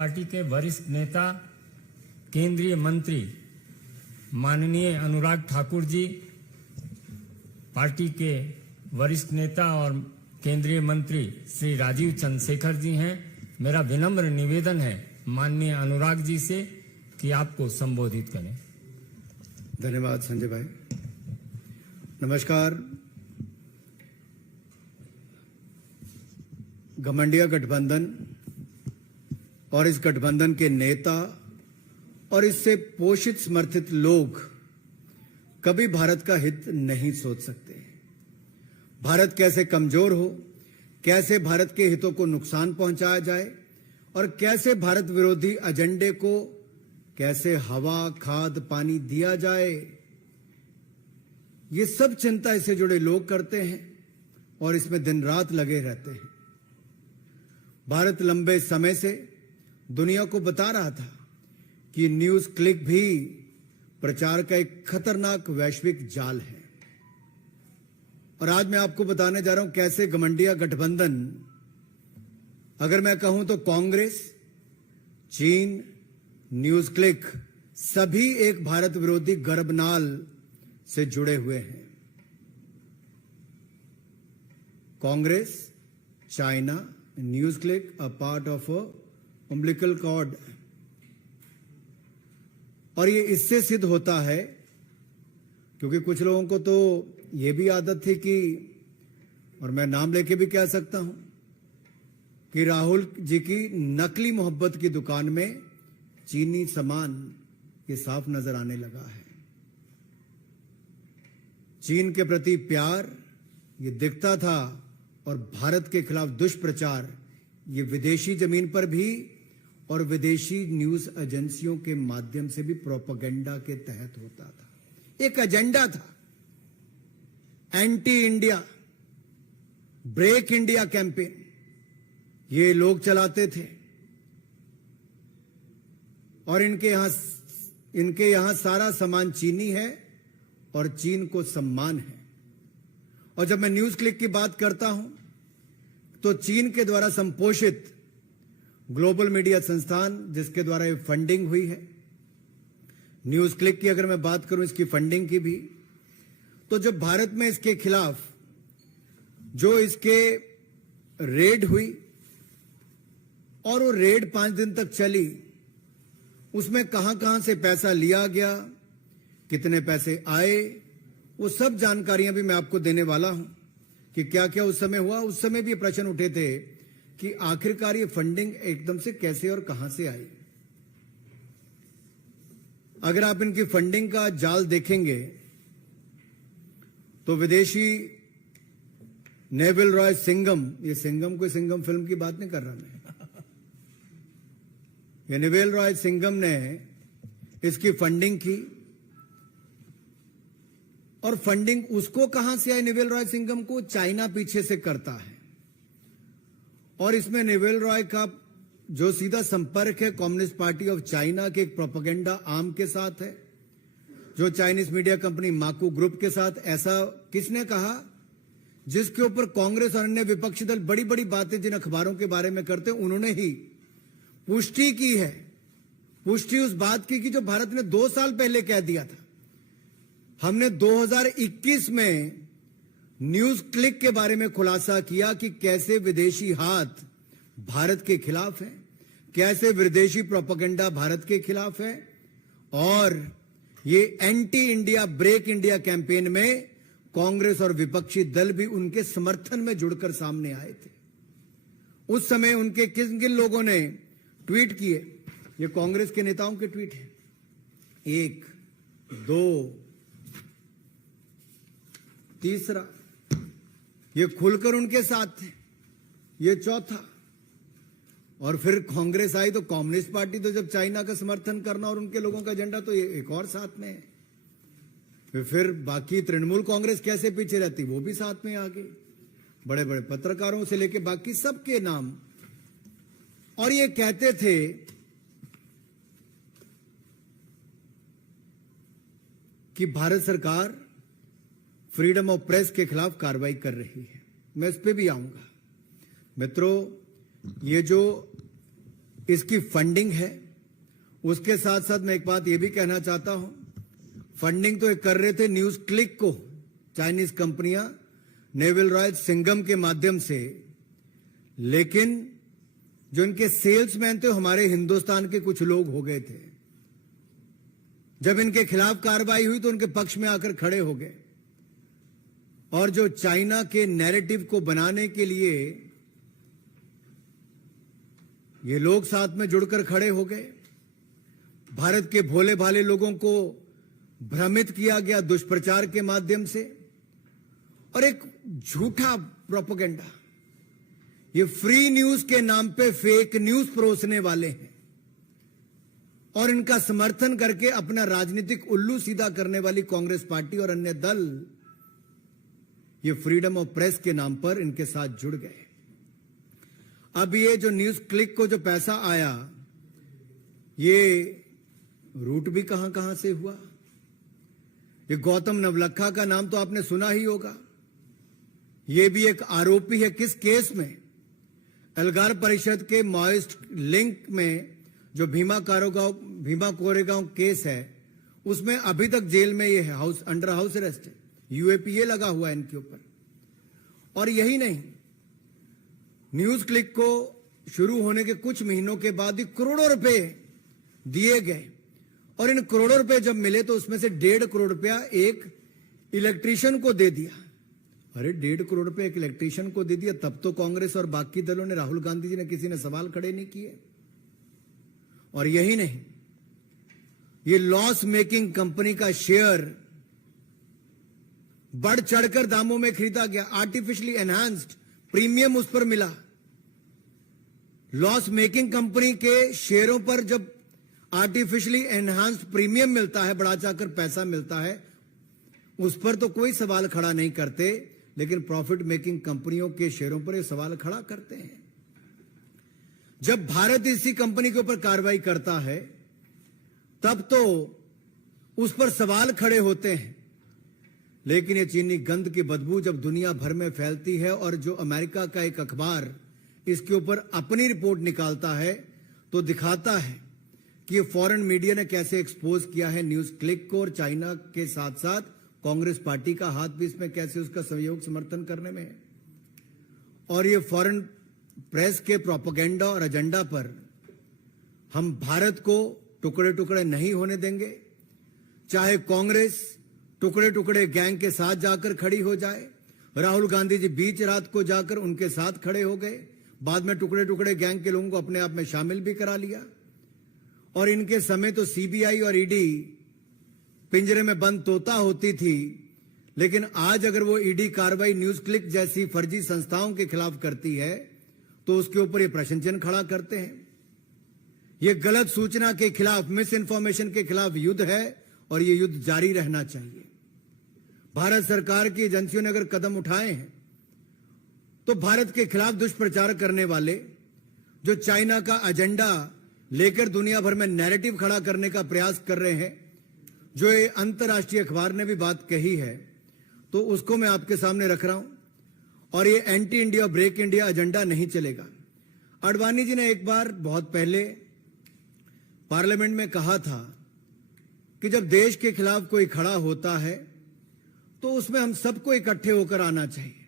Party के वरिष्ठ नेता केंद्रीय मंत्री माननीय अनुराग ठाकुर जी, पार्टी के वरिष्ठ नेता और केंद्रीय मंत्री श्री राजीव चंद्रशेखर जी हैं। मेरा विनम्र निवेदन है माननीय अनुराग जी से कि आपको संबोधित करें। धन्यवाद संजय भाई। नमस्कार। घमंडिया गठबंधन और इस गठबंधन के नेता और इससे पोषित समर्थित लोग कभी भारत का हित नहीं सोच सकते। भारत कैसे कमजोर हो, कैसे भारत के हितों को नुकसान पहुंचाया जाए और कैसे भारत विरोधी एजेंडे को कैसे हवा, खाद, पानी दिया जाए, ये सब चिंता इससे जुड़े लोग करते हैं और इसमें दिन रात लगे रहते हैं। भारत लंबे समय से दुनिया को बता रहा था कि न्यूज क्लिक भी प्रचार का एक खतरनाक वैश्विक जाल है। और आज मैं आपको बताने जा रहा हूं कैसे घमंडिया गठबंधन, अगर मैं कहूं तो कांग्रेस, चीन, न्यूज क्लिक सभी एक भारत विरोधी गर्भनाल से जुड़े हुए हैं। Congress, China, news click a part of a umbilical cord। और ये इससे सिद्ध होता है क्योंकि कुछ लोगों को तो ये भी आदत थी कि, और मैं नाम लेके भी कह सकता हूं, कि राहुल जी की नकली मोहब्बत की दुकान में चीनी सामान ये साफ नजर आने लगा है। चीन के प्रति प्यार ये दिखता था और भारत के खिलाफ दुष्प्रचार ये विदेशी जमीन पर भी और विदेशी न्यूज एजेंसियों के माध्यम से भी प्रोपेगेंडा के तहत होता था। एक एजेंडा था, anti India, break India campaign ये लोग चलाते थे। और इनके यहां सारा सामान चीनी है और चीन को सम्मान है। और जब मैं न्यूज क्लिक की बात करता हूं तो चीन के द्वारा संपोषित ग्लोबल मीडिया संस्थान जिसके द्वारा ये फंडिंग हुई है, न्यूज क्लिक की अगर मैं बात करूं इसकी फंडिंग की भी, तो जब भारत में इसके खिलाफ जो इसके रेड हुई और वो रेड 5 दिन तक चली, उसमें कहां कहां से पैसा लिया गया, कितने पैसे आए, वो सब जानकारियां भी मैं आपको देने वाला हूं कि क्या क्या उस समय हुआ। उस समय भी प्रश्न उठे थे कि आखिरकार ये फंडिंग एकदम से कैसे और कहां से आई। अगर आप इनकी फंडिंग का जाल देखेंगे तो विदेशी नेविल रॉय सिंघम, ये सिंघम कोई सिंघम फिल्म की बात नहीं कर रहा मैं, ये नेविल रॉय सिंघम ने इसकी फंडिंग की। और फंडिंग उसको कहां से आई नेविल रॉय सिंघम को? चाइना पीछे से करता है। और इसमें नेविल रॉय का जो सीधा संपर्क है कम्युनिस्ट पार्टी ऑफ चाइना के एक प्रोपेगेंडा आर्म के साथ है, जो चाइनीज मीडिया कंपनी माकू ग्रुप के साथ। ऐसा किसने कहा? जिसके ऊपर कांग्रेस और अन्य विपक्षी दल बड़ी बड़ी बातें जिन अखबारों के बारे में करते हैं, उन्होंने ही पुष्टि की है। पुष्टि उस बात की जो भारत ने 2 साल पहले कह दिया था। हमने 2021 में न्यूज क्लिक के बारे में खुलासा किया कि कैसे विदेशी हाथ भारत के खिलाफ है, कैसे विदेशी प्रोपेगेंडा भारत के खिलाफ है। और ये anti India, break India campaign में कांग्रेस और विपक्षी दल भी उनके समर्थन में जुड़कर सामने आए थे। उस समय उनके किन किन लोगों ने ट्वीट किए? ये कांग्रेस के नेताओं के ट्वीट हैं। 1, 2, तीसरा, ये खुलकर उनके साथ थे। ये चौथा। और फिर कांग्रेस आई तो कम्युनिस्ट पार्टी तो जब चाइना का समर्थन करना और उनके लोगों का एजेंडा, तो ये एक और साथ में है। फिर बाकी तृणमूल कांग्रेस कैसे पीछे रहती, वो भी साथ में आ गई, बड़े बड़े पत्रकारों से लेके बाकी सबके नाम। और ये कहते थे कि भारत सरकार फ्रीडम ऑफ प्रेस के खिलाफ कार्रवाई कर रही है। मैं इस पे भी आऊंगा। मित्रों, ये जो इसकी फंडिंग है। उसके साथ साथ मैं एक बात यह भी कहना चाहता हूं, फंडिंग तो ये कर रहे थे न्यूज क्लिक को चाइनीज कंपनियां नेवल रॉय सिंघम के माध्यम से, लेकिन जो इनके सेल्समैन थे हमारे हिंदुस्तान के कुछ लोग हो गए थे। जब इनके खिलाफ कार्रवाई हुई तो उनके पक्ष में आकर खड़े हो गए और जो चाइना के नैरेटिव को बनाने के लिए ये लोग साथ में जुड़कर खड़े हो गए। भारत के भोले भाले लोगों को भ्रमित किया गया दुष्प्रचार के माध्यम से और एक झूठा प्रोपेगेंडा। ये फ्री न्यूज के नाम पे फेक न्यूज परोसने वाले हैं और इनका समर्थन करके अपना राजनीतिक उल्लू सीधा करने वाली कांग्रेस पार्टी और अन्य दल ये फ्रीडम ऑफ प्रेस के नाम पर इनके साथ जुड़ गए। अब ये जो न्यूज क्लिक को जो पैसा आया, ये रूट भी कहां कहां से हुआ। ये गौतम नवलखा का नाम तो आपने सुना ही होगा। ये भी एक आरोपी है। किस केस में? एल्गार परिषद के माओइस्ट लिंक में जो भीमा कोरेगांव केस है, उसमें अभी तक जेल में ये है, अंडर हाउस अरेस्ट है। यूएपीए लगा हुआ है इनके ऊपर। और यही नहीं, न्यूज क्लिक को शुरू होने के कुछ महीनों के बाद ही करोड़ों रुपए दिए गए और इन करोड़ों रुपए जब मिले तो उसमें से 1.5 करोड़ रुपया एक इलेक्ट्रीशियन को दे दिया। अरे 1.5 करोड़ रुपए एक इलेक्ट्रीशियन को दे दिया, तब तो कांग्रेस और बाकी दलों ने, राहुल गांधी जी ने, किसी ने सवाल खड़े नहीं किए। और यही नहीं, ये लॉस मेकिंग कंपनी का शेयर बढ़ चढ़कर दामों में खरीदा गया। आर्टिफिशियली एनहांस्ड प्रीमियम उस पर मिला। लॉस मेकिंग कंपनी के शेयरों पर जब आर्टिफिशियली एनहांस्ड प्रीमियम मिलता है, बढ़ा चढ़कर पैसा मिलता है, उस पर तो कोई सवाल खड़ा नहीं करते, लेकिन प्रॉफिट मेकिंग कंपनियों के शेयरों पर ये सवाल खड़ा करते हैं। जब भारत इसी कंपनी के ऊपर कार्रवाई करता है तब तो उस पर सवाल खड़े होते हैं, लेकिन ये चीनी गंध की बदबू जब दुनिया भर में फैलती है और जो अमेरिका का एक अखबार इसके ऊपर अपनी रिपोर्ट निकालता है तो दिखाता है कि फॉरेन मीडिया ने कैसे एक्सपोज किया है न्यूज क्लिक को, और चाइना के साथ साथ कांग्रेस पार्टी का हाथ भी इसमें कैसे उसका सहयोग समर्थन करने में है। और ये फॉरेन प्रेस के प्रोपेगेंडा और एजेंडा पर हम भारत को टुकड़े टुकड़े नहीं होने देंगे। चाहे कांग्रेस टुकड़े टुकड़े गैंग के साथ जाकर खड़ी हो जाए। राहुल गांधी जी बीच रात को जाकर उनके साथ खड़े हो गए, बाद में टुकड़े टुकड़े गैंग के लोगों को अपने आप में शामिल भी करा लिया। और इनके समय तो सीबीआई और ईडी पिंजरे में बंद तोता होती थी, लेकिन आज अगर वो ईडी कार्रवाई न्यूज क्लिक जैसी फर्जी संस्थाओं के खिलाफ करती है तो उसके ऊपर ये प्रश्न चिन्ह खड़ा करते हैं। ये गलत सूचना के खिलाफ, मिस इन्फॉर्मेशन के खिलाफ युद्ध है और ये युद्ध जारी रहना चाहिए। भारत सरकार की एजेंसियों ने अगर कदम उठाए हैं तो भारत के खिलाफ दुष्प्रचार करने वाले, जो चाइना का एजेंडा लेकर दुनिया भर में नैरेटिव खड़ा करने का प्रयास कर रहे हैं, जो ये अंतर्राष्ट्रीय अखबार ने भी बात कही है, तो उसको मैं आपके सामने रख रहा हूं। और ये anti India break India agenda नहीं चलेगा। आडवाणी जी ने एक बार बहुत पहले पार्लियामेंट में कहा था कि जब देश के खिलाफ कोई खड़ा होता है तो उसमें हम सबको इकट्ठे होकर आना चाहिए।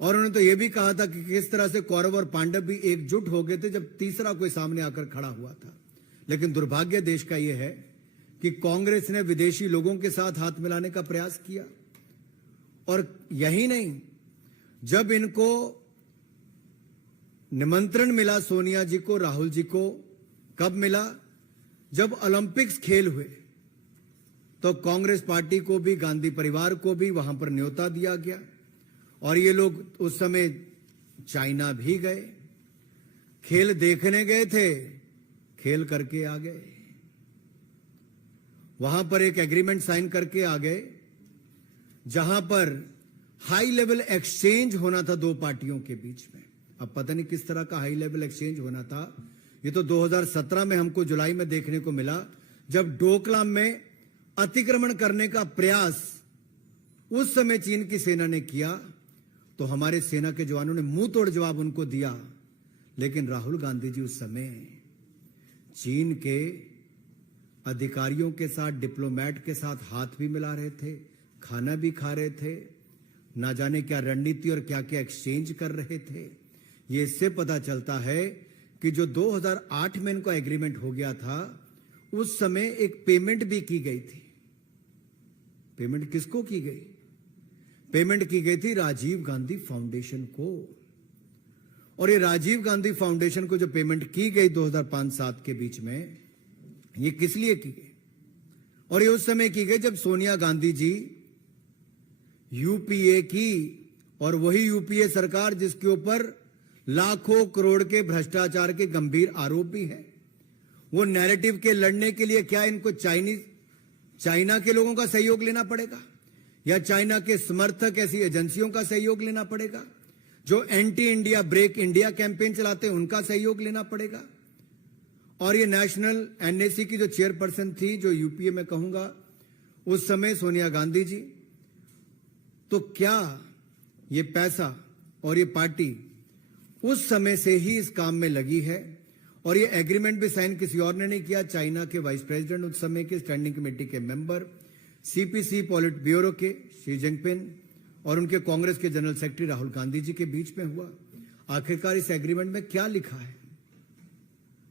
और उन्होंने तो यह भी कहा था कि किस तरह से कौरव और पांडव भी एकजुट हो गए थे जब तीसरा कोई सामने आकर खड़ा हुआ था। लेकिन दुर्भाग्य देश का यह है कि कांग्रेस ने विदेशी लोगों के साथ हाथ मिलाने का प्रयास किया। और यही नहीं, जब इनको निमंत्रण मिला सोनिया जी को, राहुल जी को, कब मिला? जब ओलंपिक्स खेल हुए तो कांग्रेस पार्टी को भी, गांधी परिवार को भी वहां पर न्योता दिया गया और ये लोग उस समय चाइना भी गए, खेल देखने गए थे, खेल करके आ गए। वहां पर एक एग्रीमेंट साइन करके आ गए जहां पर हाई लेवल एक्सचेंज होना था दो पार्टियों के बीच में। अब पता नहीं किस तरह का हाई लेवल एक्सचेंज होना था। ये तो 2017 में हमको जुलाई में देखने को मिला, जब डोकलाम में अतिक्रमण करने का प्रयास उस समय चीन की सेना ने किया तो हमारे सेना के जवानों ने मुंह तोड़ जवाब उनको दिया। लेकिन राहुल गांधी जी उस समय चीन के अधिकारियों के साथ, डिप्लोमेट के साथ हाथ भी मिला रहे थे, खाना भी खा रहे थे, ना जाने क्या रणनीति और क्या क्या एक्सचेंज कर रहे थे। ये इससे पता चलता है कि जो 2008 में इनको एग्रीमेंट हो गया था, उस समय एक पेमेंट भी की गई थी। पेमेंट किसको की गई? पेमेंट की गई थी राजीव गांधी फाउंडेशन को। और ये राजीव गांधी फाउंडेशन को जो पेमेंट की गई 2005-7 के बीच में, ये किस लिए की गई? और ये उस समय की गई जब सोनिया गांधी जी यूपीए की, और वही यूपीए सरकार जिसके ऊपर लाखों करोड़ के भ्रष्टाचार के गंभीर आरोप भी है। वो नैरेटिव के लड़ने के लिए क्या इनको चाइना के लोगों का सहयोग लेना पड़ेगा, या चाइना के समर्थक ऐसी एजेंसियों का सहयोग लेना पड़ेगा, जो anti India break India campaign चलाते हैं उनका सहयोग लेना पड़ेगा? और ये नेशनल एनएसी की जो चेयरपर्सन थी, जो यूपीए में कहूंगा उस समय सोनिया गांधी जी, तो क्या ये पैसा और ये पार्टी उस समय से ही इस काम में लगी है? और ये एग्रीमेंट भी साइन किसी और ने नहीं किया, चाइना के वाइस प्रेसिडेंट, उस समय के स्टैंडिंग कमेटी के मेंबर, सीपीसी पॉलिट ब्यूरो के शी जिनपिंग और उनके कांग्रेस के जनरल सेक्रेटरी राहुल गांधी जी के बीच में हुआ। आखिरकार इस एग्रीमेंट में क्या लिखा है?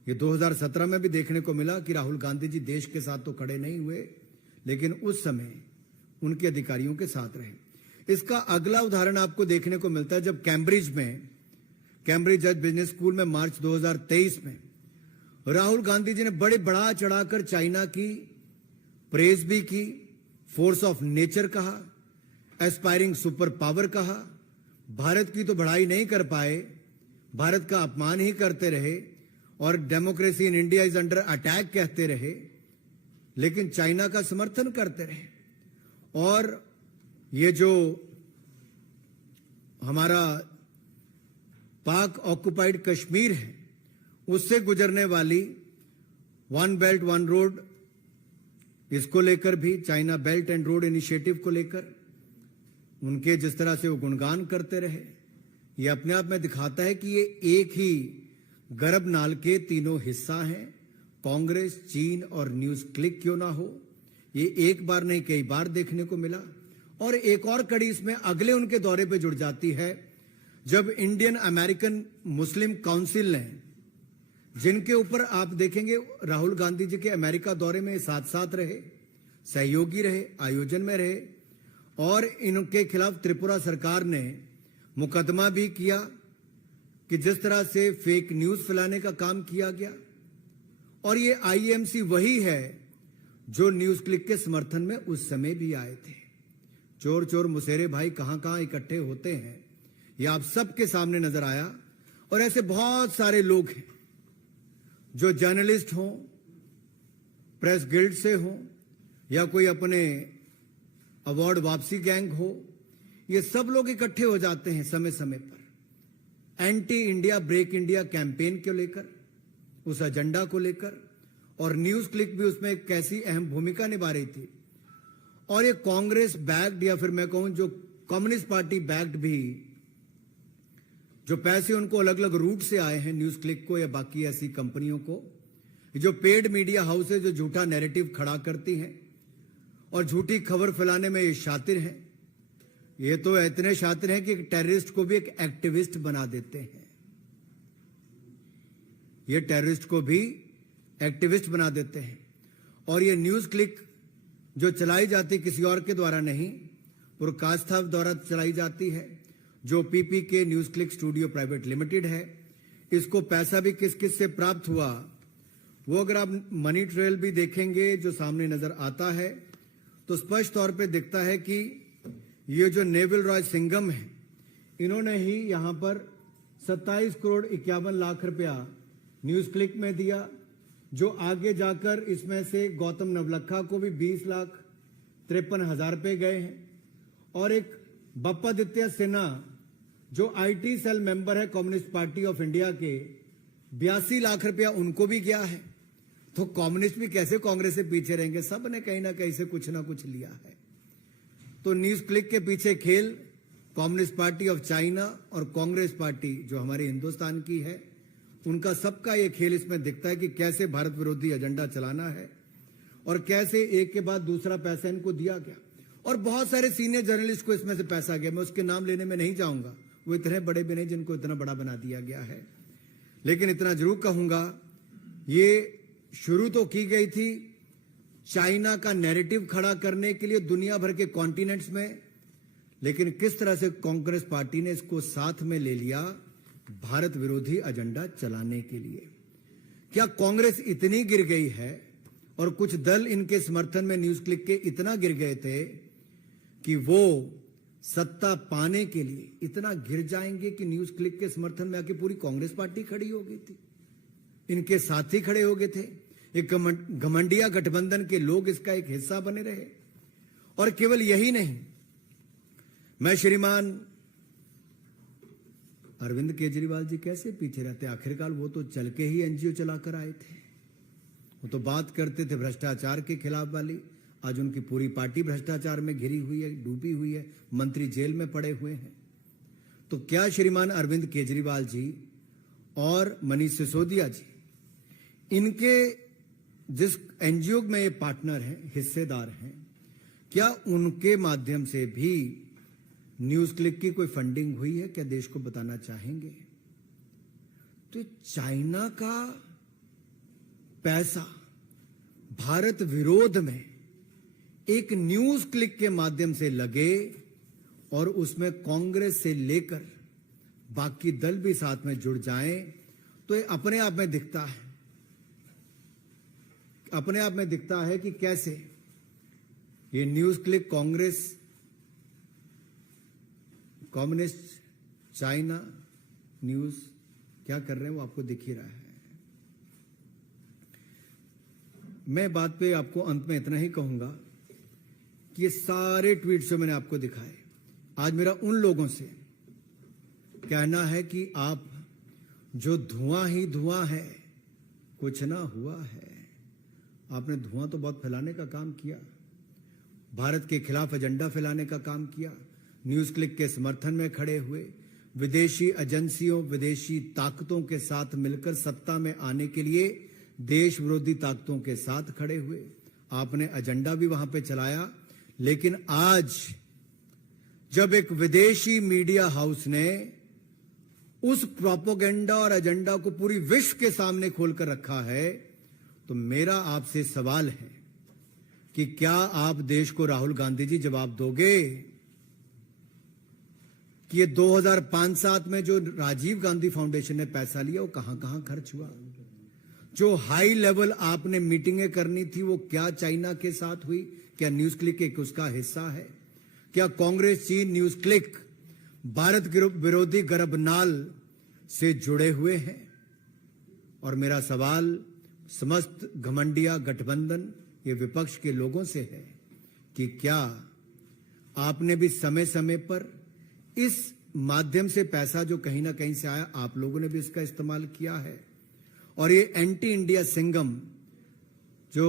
ये 2017 में भी देखने को मिला कि राहुल गांधी जी देश के साथ तो खड़े नहीं हुए, लेकिन उस समय उनके अधिकारियों के साथ रहे। इसका अगला उदाहरण आपको देखने को मिलता है जब कैम्ब्रिज जज बिजनेस स्कूल में मार्च 2023 में राहुल गांधी जी ने बड़े बढ़ा चढ़ाकर चाइना की प्रेज भी की, फोर्स ऑफ नेचर कहा, एस्पायरिंग सुपर पावर कहा। भारत की तो बढ़ाई नहीं कर पाए, भारत का अपमान ही करते रहे और democracy in India is under attack कहते रहे, लेकिन चाइना का समर्थन करते रहे। और ये जो हमारा पाक ऑक्युपाइड कश्मीर है, उससे गुजरने वाली वन बेल्ट वन रोड, इसको लेकर भी China belt and road initiative को लेकर उनके जिस तरह से वो गुणगान करते रहे, ये अपने आप में दिखाता है कि ये एक ही गर्भ नाल के तीनों हिस्सा हैं। कांग्रेस, चीन और न्यूज क्लिक क्यों ना हो, ये एक बार नहीं कई बार देखने को मिला। और एक और कड़ी इसमें अगले उनके दौरे पे जुड़ जाती है, जब इंडियन अमेरिकन मुस्लिम काउंसिल ने, जिनके ऊपर आप देखेंगे राहुल गांधी जी के अमेरिका दौरे में साथ साथ रहे, सहयोगी रहे, आयोजन में रहे, और इनके खिलाफ त्रिपुरा सरकार ने मुकदमा भी किया कि जिस तरह से फेक न्यूज फैलाने का काम किया गया। और ये आईएमसी वही है जो न्यूज क्लिक के समर्थन में उस समय भी आए थे। चोर चोर मुसेरे भाई कहां कहां इकट्ठे होते हैं, ये आप सबके सामने नजर आया। और ऐसे बहुत सारे लोग हैं जो जर्नलिस्ट हों, प्रेस गिल्ड से हों, या कोई अपने अवार्ड वापसी गैंग हो, ये सब लोग इकट्ठे हो जाते हैं समय समय पर anti India break India campaign को लेकर, उस एजेंडा को लेकर। और न्यूज क्लिक भी उसमें एक कैसी अहम भूमिका निभा रही थी। और ये कांग्रेस बैक्ड, या फिर मैं कहूं जो कम्युनिस्ट पार्टी बैक्ड भी, जो पैसे उनको अलग अलग रूट से आए हैं, न्यूज क्लिक को या बाकी ऐसी कंपनियों को, जो पेड मीडिया हाउस है, जो झूठा नैरेटिव खड़ा करती हैं और झूठी खबर फैलाने में ये शातिर हैं। ये तो इतने शातिर हैं कि टेररिस्ट को भी एक एक्टिविस्ट बना देते हैं। ये टेररिस्ट को भी एक्टिविस्ट बना देते हैं। और ये न्यूज क्लिक जो चलाई जाती किसी और के द्वारा नहीं, पुरकास्था द्वारा चलाई जाती है, जो PPK news click studio private limited है। इसको पैसा भी किस किस से प्राप्त हुआ, वो अगर आप मनी ट्रेल भी देखेंगे जो सामने नजर आता है, तो स्पष्ट तौर पे दिखता है कि ये जो नेविल रॉय सिंघम है, इन्होंने ही यहां पर 27 करोड़ 51 लाख रुपया न्यूज क्लिक में दिया, जो आगे जाकर इसमें से गौतम नवलखा को भी 20,53,000 रुपए गए हैं। और एक बप्पादित्य सिन्हा जो आईटी सेल मेंबर है कम्युनिस्ट पार्टी ऑफ इंडिया के, 82 लाख रुपया उनको भी गया है। तो कम्युनिस्ट भी कैसे कांग्रेस से पीछे रहेंगे, सब ने कहीं ना कहीं से कुछ ना कुछ लिया है। तो न्यूज क्लिक के पीछे खेल कम्युनिस्ट पार्टी ऑफ चाइना और कांग्रेस पार्टी जो हमारे हिंदुस्तान की है, उनका सबका ये खेल इसमें दिखता है कि कैसे भारत विरोधी एजेंडा चलाना है और कैसे एक के बाद दूसरा पैसा इनको दिया गया। और बहुत सारे सीनियर जर्नलिस्ट को इसमें से पैसा गया, मैं उसके नाम लेने में नहीं जाऊंगा, वो इतने बड़े भी नहीं जिनको इतना बड़ा बना दिया गया है। लेकिन इतना जरूर कहूंगा, ये शुरू तो की गई थी चाइना का नैरेटिव खड़ा करने के लिए दुनिया भर के कॉन्टिनेंट्स में, लेकिन किस तरह से कांग्रेस पार्टी ने इसको साथ में ले लिया भारत विरोधी एजेंडा चलाने के लिए। क्या कांग्रेस इतनी गिर गई है और कुछ दल इनके समर्थन में न्यूज क्लिक के इतना गिर गए थे कि वो सत्ता पाने के लिए इतना गिर जाएंगे कि न्यूज क्लिक के समर्थन में आके पूरी कांग्रेस पार्टी खड़ी हो गई थी, इनके साथी खड़े हो गए थे, एक घमंडिया गठबंधन के लोग इसका एक हिस्सा बने रहे। और केवल यही नहीं, मैं श्रीमान अरविंद केजरीवाल जी कैसे पीछे रहते, आखिरकार वो तो चल के ही एनजीओ चलाकर आए थे, वो तो बात करते थे भ्रष्टाचार के खिलाफ वाली, आज उनकी पूरी पार्टी भ्रष्टाचार में घिरी हुई है, डूबी हुई है, मंत्री जेल में पड़े हुए हैं। तो क्या श्रीमान अरविंद केजरीवाल जी और मनीष सिसोदिया जी, इनके जिस एनजीओ में ये पार्टनर हैं, हिस्सेदार हैं, क्या उनके माध्यम से भी न्यूज क्लिक की कोई फंडिंग हुई है? क्या देश को बताना चाहेंगे? तो चाइना का पैसा भारत विरोध में एक न्यूज क्लिक के माध्यम से लगे और उसमें कांग्रेस से लेकर बाकी दल भी साथ में जुड़ जाएं, तो ये अपने आप में दिखता है, अपने आप में दिखता है कि कैसे ये news click Congress, communist China news क्या कर रहे हैं वो आपको दिख ही रहा है। मैं बात पे आपको अंत में इतना ही कहूंगा कि ये सारे ट्वीट्स जो मैंने आपको दिखाए, आज मेरा उन लोगों से कहना है कि आप जो धुआं ही धुआं है, कुछ ना हुआ है। आपने धुआं तो बहुत फैलाने का काम किया, भारत के खिलाफ एजेंडा फैलाने का काम किया, न्यूज क्लिक के समर्थन में खड़े हुए, विदेशी एजेंसियों, विदेशी ताकतों के साथ मिलकर सत्ता में आने के लिए देश विरोधी ताकतों के साथ खड़े हुए, आपने एजेंडा भी वहां पे चलाया। लेकिन आज जब एक विदेशी मीडिया हाउस ने उस प्रोपेगेंडा और एजेंडा को पूरी विश्व के सामने खोलकर रखा है, तो मेरा आपसे सवाल है कि क्या आप देश को, राहुल गांधी जी, जवाब दोगे कि ये 2005-7 में जो राजीव गांधी फाउंडेशन ने पैसा लिया वो कहां कहां खर्च हुआ? जो हाई लेवल आपने मीटिंगें करनी थी वो क्या चाइना के साथ हुई? क्या न्यूज क्लिक एक उसका हिस्सा है? क्या कांग्रेस, चीन, न्यूज क्लिक भारत विरोधी गर्भनाल से जुड़े हुए हैं? और मेरा सवाल समस्त घमंडिया गठबंधन, ये विपक्ष के लोगों से है कि क्या आपने भी समय समय पर इस माध्यम से पैसा जो कहीं ना कहीं से आया, आप लोगों ने भी इसका इस्तेमाल किया है? और ये एंटी इंडिया सिंघम जो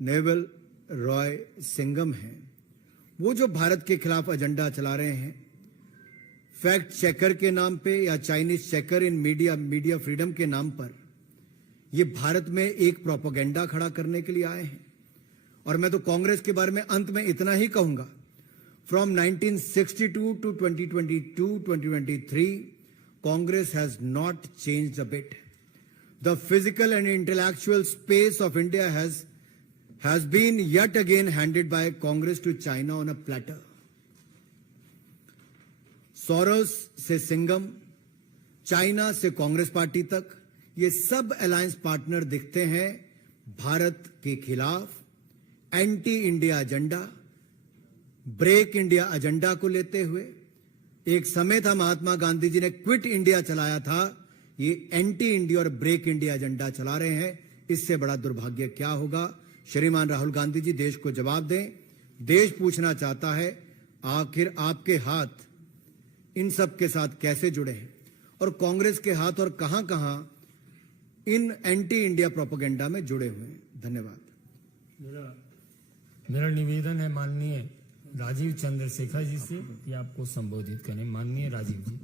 नेवल रॉय सिंघम है, वो जो भारत के खिलाफ एजेंडा चला रहे हैं, फैक्ट चेकर के नाम पे या चाइनीज चेकर इन मीडिया फ्रीडम के नाम पर, ये भारत में एक प्रोपेगेंडा खड़ा करने के लिए आए हैं। और मैं तो कांग्रेस के बारे में अंत में इतना ही कहूंगा, from 1962 to 2022-2023, Congress has not changed a bit. The physical and intellectual space of India has been yet again handed by Congress to China on a platter. Soros से सिंघम, चाइना से कांग्रेस पार्टी तक, ये सब अलायंस पार्टनर दिखते हैं भारत के खिलाफ anti India agenda, break India agenda को लेते हुए। एक समय था महात्मा गांधी जी ने क्विट इंडिया चलाया था, ये एंटी इंडिया और ब्रेक इंडिया एजेंडा चला रहे हैं। इससे बड़ा दुर्भाग्य क्या होगा? श्रीमान राहुल गांधी जी, देश को जवाब दें। देश पूछना चाहता है आखिर आपके हाथ इन सब के साथ कैसे जुड़े हैं, और कांग्रेस के हाथ और कहां कहां इन एंटी इंडिया प्रोपेगेंडा में जुड़े हुए हैं। धन्यवाद। मेरा निवेदन है माननीय राजीव चंद्रशेखर जी से कि आपको संबोधित करें। माननीय राजीव जी।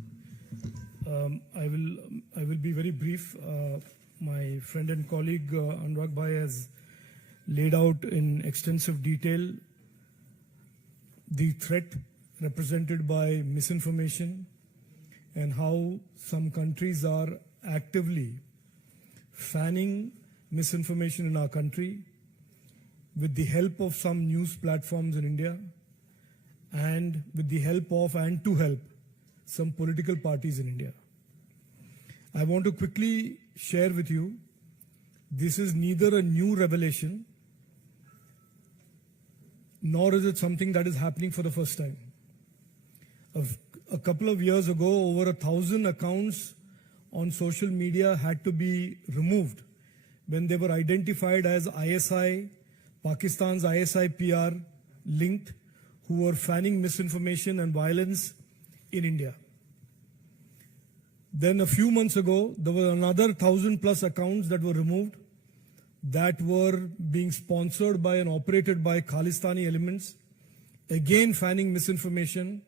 I will be very brief. My friend and colleague Anurag Bhai has laid out in extensive detail the threat represented by misinformation and how some countries are actively fanning misinformation in our country with the help of some news platforms in India and with the help of and to help some political parties in India. I want to quickly share with you, this is neither a new revelation nor is it something that is happening for the first time. A couple of years ago, over 1,000 accounts on social media had to be removed when they were identified as ISI, Pakistan's ISI PR linked, who were fanning misinformation and violence in India. Then a few months ago, there were another 1,000 plus accounts that were removed that were being sponsored by and operated by Khalistani elements, again fanning misinformation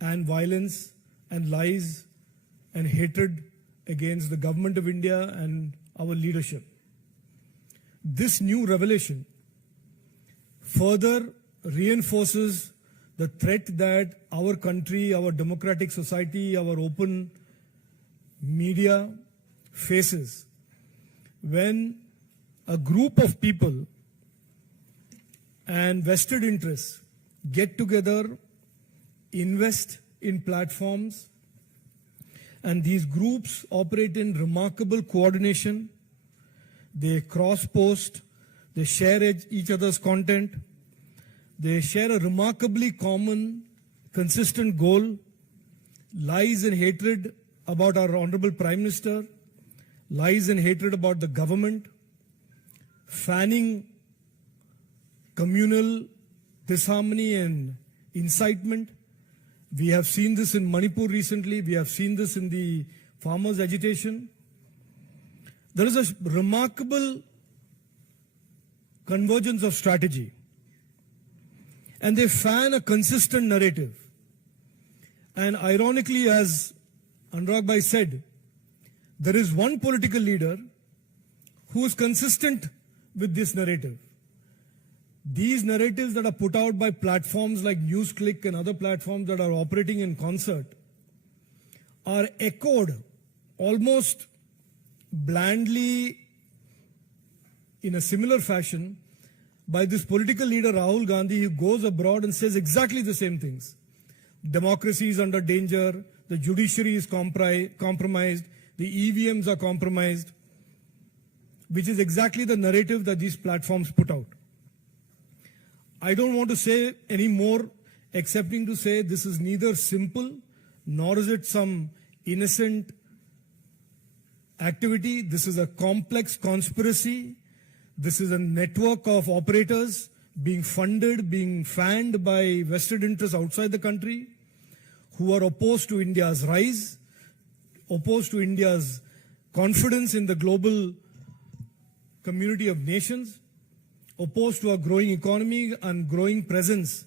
and violence and lies and hatred against the government of India and our leadership. This new revelation further reinforces the threat that our country, our democratic society, our open media faces when a group of people and vested interests get together, invest in platforms, and these groups operate in remarkable coordination. They cross-post, they share each other's content, they share a remarkably common, consistent goal, lies and hatred about our Honorable Prime Minister, lies and hatred about the government, fanning communal disharmony and incitement. We have seen this in Manipur recently. We have seen this in the farmers' agitation. There is a remarkable convergence of strategy. And they fan a consistent narrative. And ironically, as Anurag Bhai said, there is one political leader who is consistent with this narrative. These narratives that are put out by platforms like NewsClick and other platforms that are operating in concert are echoed almost blandly in a similar fashion by this political leader Rahul Gandhi, who goes abroad and says exactly the same things. Democracy is under danger, the judiciary is compromised, the EVMs are compromised, which is exactly the narrative that these platforms put out. I don't want to say any more excepting to say this is neither simple nor is it some innocent activity. This is a complex conspiracy. This is a network of operators being funded, being fanned by vested interests outside the country who are opposed to India's rise, opposed to India's confidence in the global community of nations, opposed to a growing economy and growing presence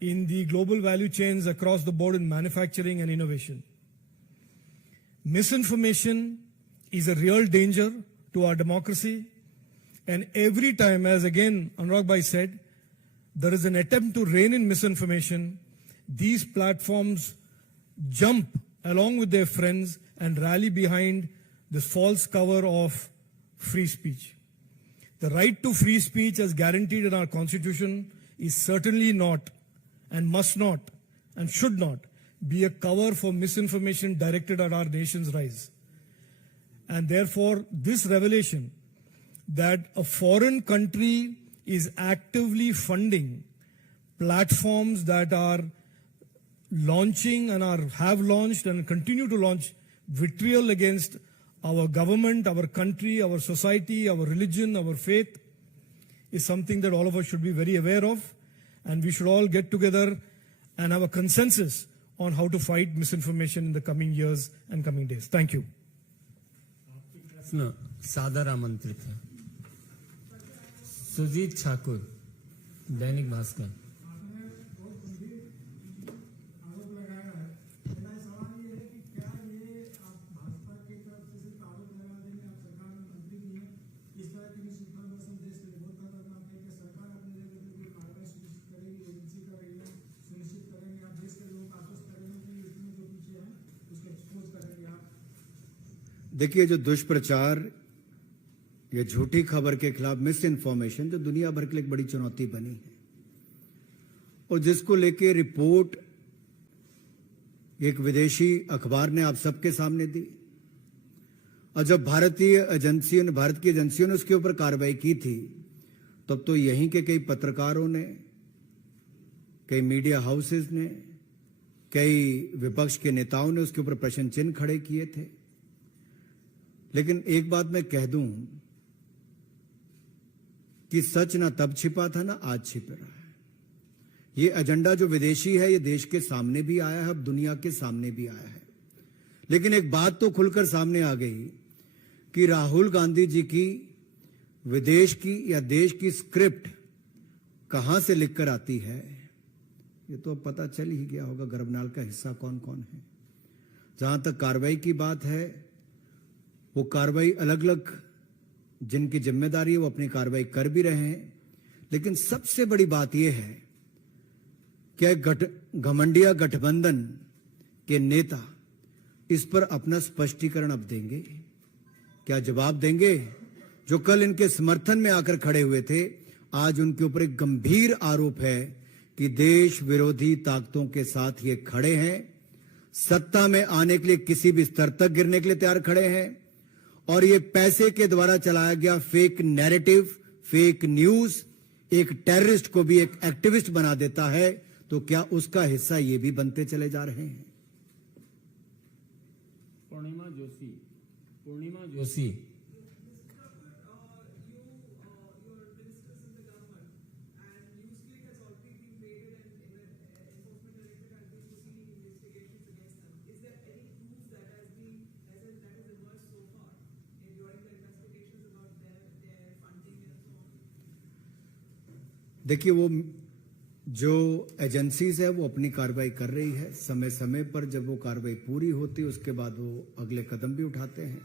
in the global value chains across the board in manufacturing and innovation. Misinformation is a real danger to our democracy. And every time, as again Anurag Bhai said, there is an attempt to rein in misinformation, these platforms jump along with their friends and rally behind this false cover of free speech. The right to free speech as guaranteed in our Constitution is certainly not and must not and should not be a cover for misinformation directed at our nation's rise. And therefore, this revelation that a foreign country is actively funding platforms that are launching and have launched and continue to launch vitriol against our government, our country, our society, our religion, our faith is something that all of us should be very aware of, and we should all get together and have a consensus on how to fight misinformation in the coming years and coming days. Thank you. प्रश्न सादर आमंत्रित है। सुजीत ठाकुर, दैनिक भास्कर। देखिए, जो दुष्प्रचार या झूठी खबर के खिलाफ मिस इन्फॉर्मेशन जो दुनिया भर के लिए एक बड़ी चुनौती बनी है, और जिसको लेके रिपोर्ट एक विदेशी अखबार ने आप सबके सामने दी, और जब भारत की एजेंसियों ने उसके ऊपर कार्रवाई की थी, तब तो यहीं के कई पत्रकारों ने, कई मीडिया हाउसेस ने, कई विपक्ष के नेताओं ने उसके ऊपर प्रश्न चिन्ह खड़े किए थे। लेकिन एक बात मैं कह दूं कि सच ना तब छिपा था, ना आज छिप रहा है। ये एजेंडा जो विदेशी है, ये देश के सामने भी आया है, अब दुनिया के सामने भी आया है। लेकिन एक बात तो खुलकर सामने आ गई कि राहुल गांधी जी की विदेश की या देश की स्क्रिप्ट कहां से लिखकर आती है, ये तो अब पता चल ही गया होगा गर्भनाल का हिस्सा कौन कौन है। जहां तक कार्रवाई की बात है, वो कार्रवाई अलग अलग जिनकी जिम्मेदारी है वो अपनी कार्रवाई कर भी रहे हैं। लेकिन सबसे बड़ी बात यह है कि घमंडिया गठबंधन के नेता इस पर अपना स्पष्टीकरण अब देंगे, क्या जवाब देंगे? जो कल इनके समर्थन में आकर खड़े हुए थे, आज उनके ऊपर एक गंभीर आरोप है कि देश विरोधी ताकतों के साथ ये खड़े हैं, सत्ता में आने के लिए किसी भी स्तर तक गिरने के लिए तैयार खड़े हैं, और ये पैसे के द्वारा चलाया गया फेक नैरेटिव, फेक न्यूज एक टेररिस्ट को भी एक एक्टिविस्ट बना देता है। तो क्या उसका हिस्सा ये भी बनते चले जा रहे हैं? पूर्णिमा जोशी देखिए, वो जो एजेंसीज है वो अपनी कार्रवाई कर रही है। समय समय पर जब वो कार्रवाई पूरी होती है, उसके बाद वो अगले कदम भी उठाते हैं।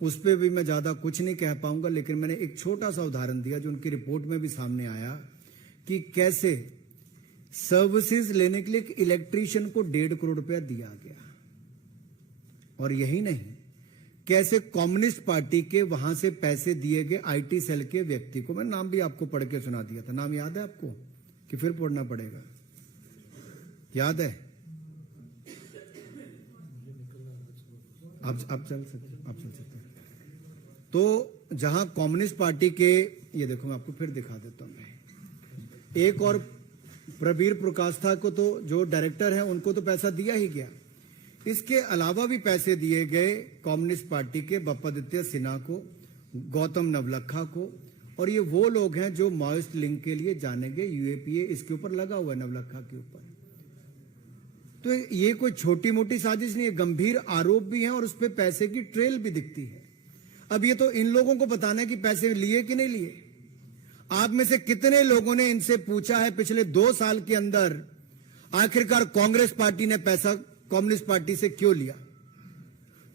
उस पर भी मैं ज्यादा कुछ नहीं कह पाऊंगा, लेकिन मैंने एक छोटा सा उदाहरण दिया जो उनकी रिपोर्ट में भी सामने आया कि कैसे सर्विसेज लेने के लिए एक इलेक्ट्रीशियन को 1.5 करोड़ रुपया दिया गया। और यही नहीं, कैसे कम्युनिस्ट पार्टी के वहां से पैसे दिए गए आईटी सेल के व्यक्ति को। मैं नाम भी आपको पढ़ के सुना दिया था। नाम याद है आपको कि फिर पढ़ना पड़ेगा? याद है? आप चल सकते हैं। तो जहां कम्युनिस्ट पार्टी के, ये देखो मैं आपको फिर दिखा देता हूं। एक और प्रवीर प्रकाष्ठा को तो जो डायरेक्टर हैं उनको तो पैसा दिया ही गया। इसके अलावा भी पैसे दिए गए कम्युनिस्ट पार्टी के बप्पादित्य सिन्हा को, गौतम नवलखा को, और ये वो लोग हैं जो माओइस्ट लिंक के लिए जाने गए। यूएपीए इसके ऊपर लगा हुआ है, नवलखा के ऊपर। तो ये कोई छोटी मोटी साजिश नहीं है, गंभीर आरोप भी हैं और उस पर पैसे की ट्रेल भी दिखती है। अब ये तो इन लोगों को बताना है कि पैसे लिए कि नहीं लिए। आप में से कितने लोगों ने इनसे पूछा है पिछले 2 साल के अंदर आखिरकार कांग्रेस पार्टी ने पैसा कम्युनिस्ट पार्टी से क्यों लिया?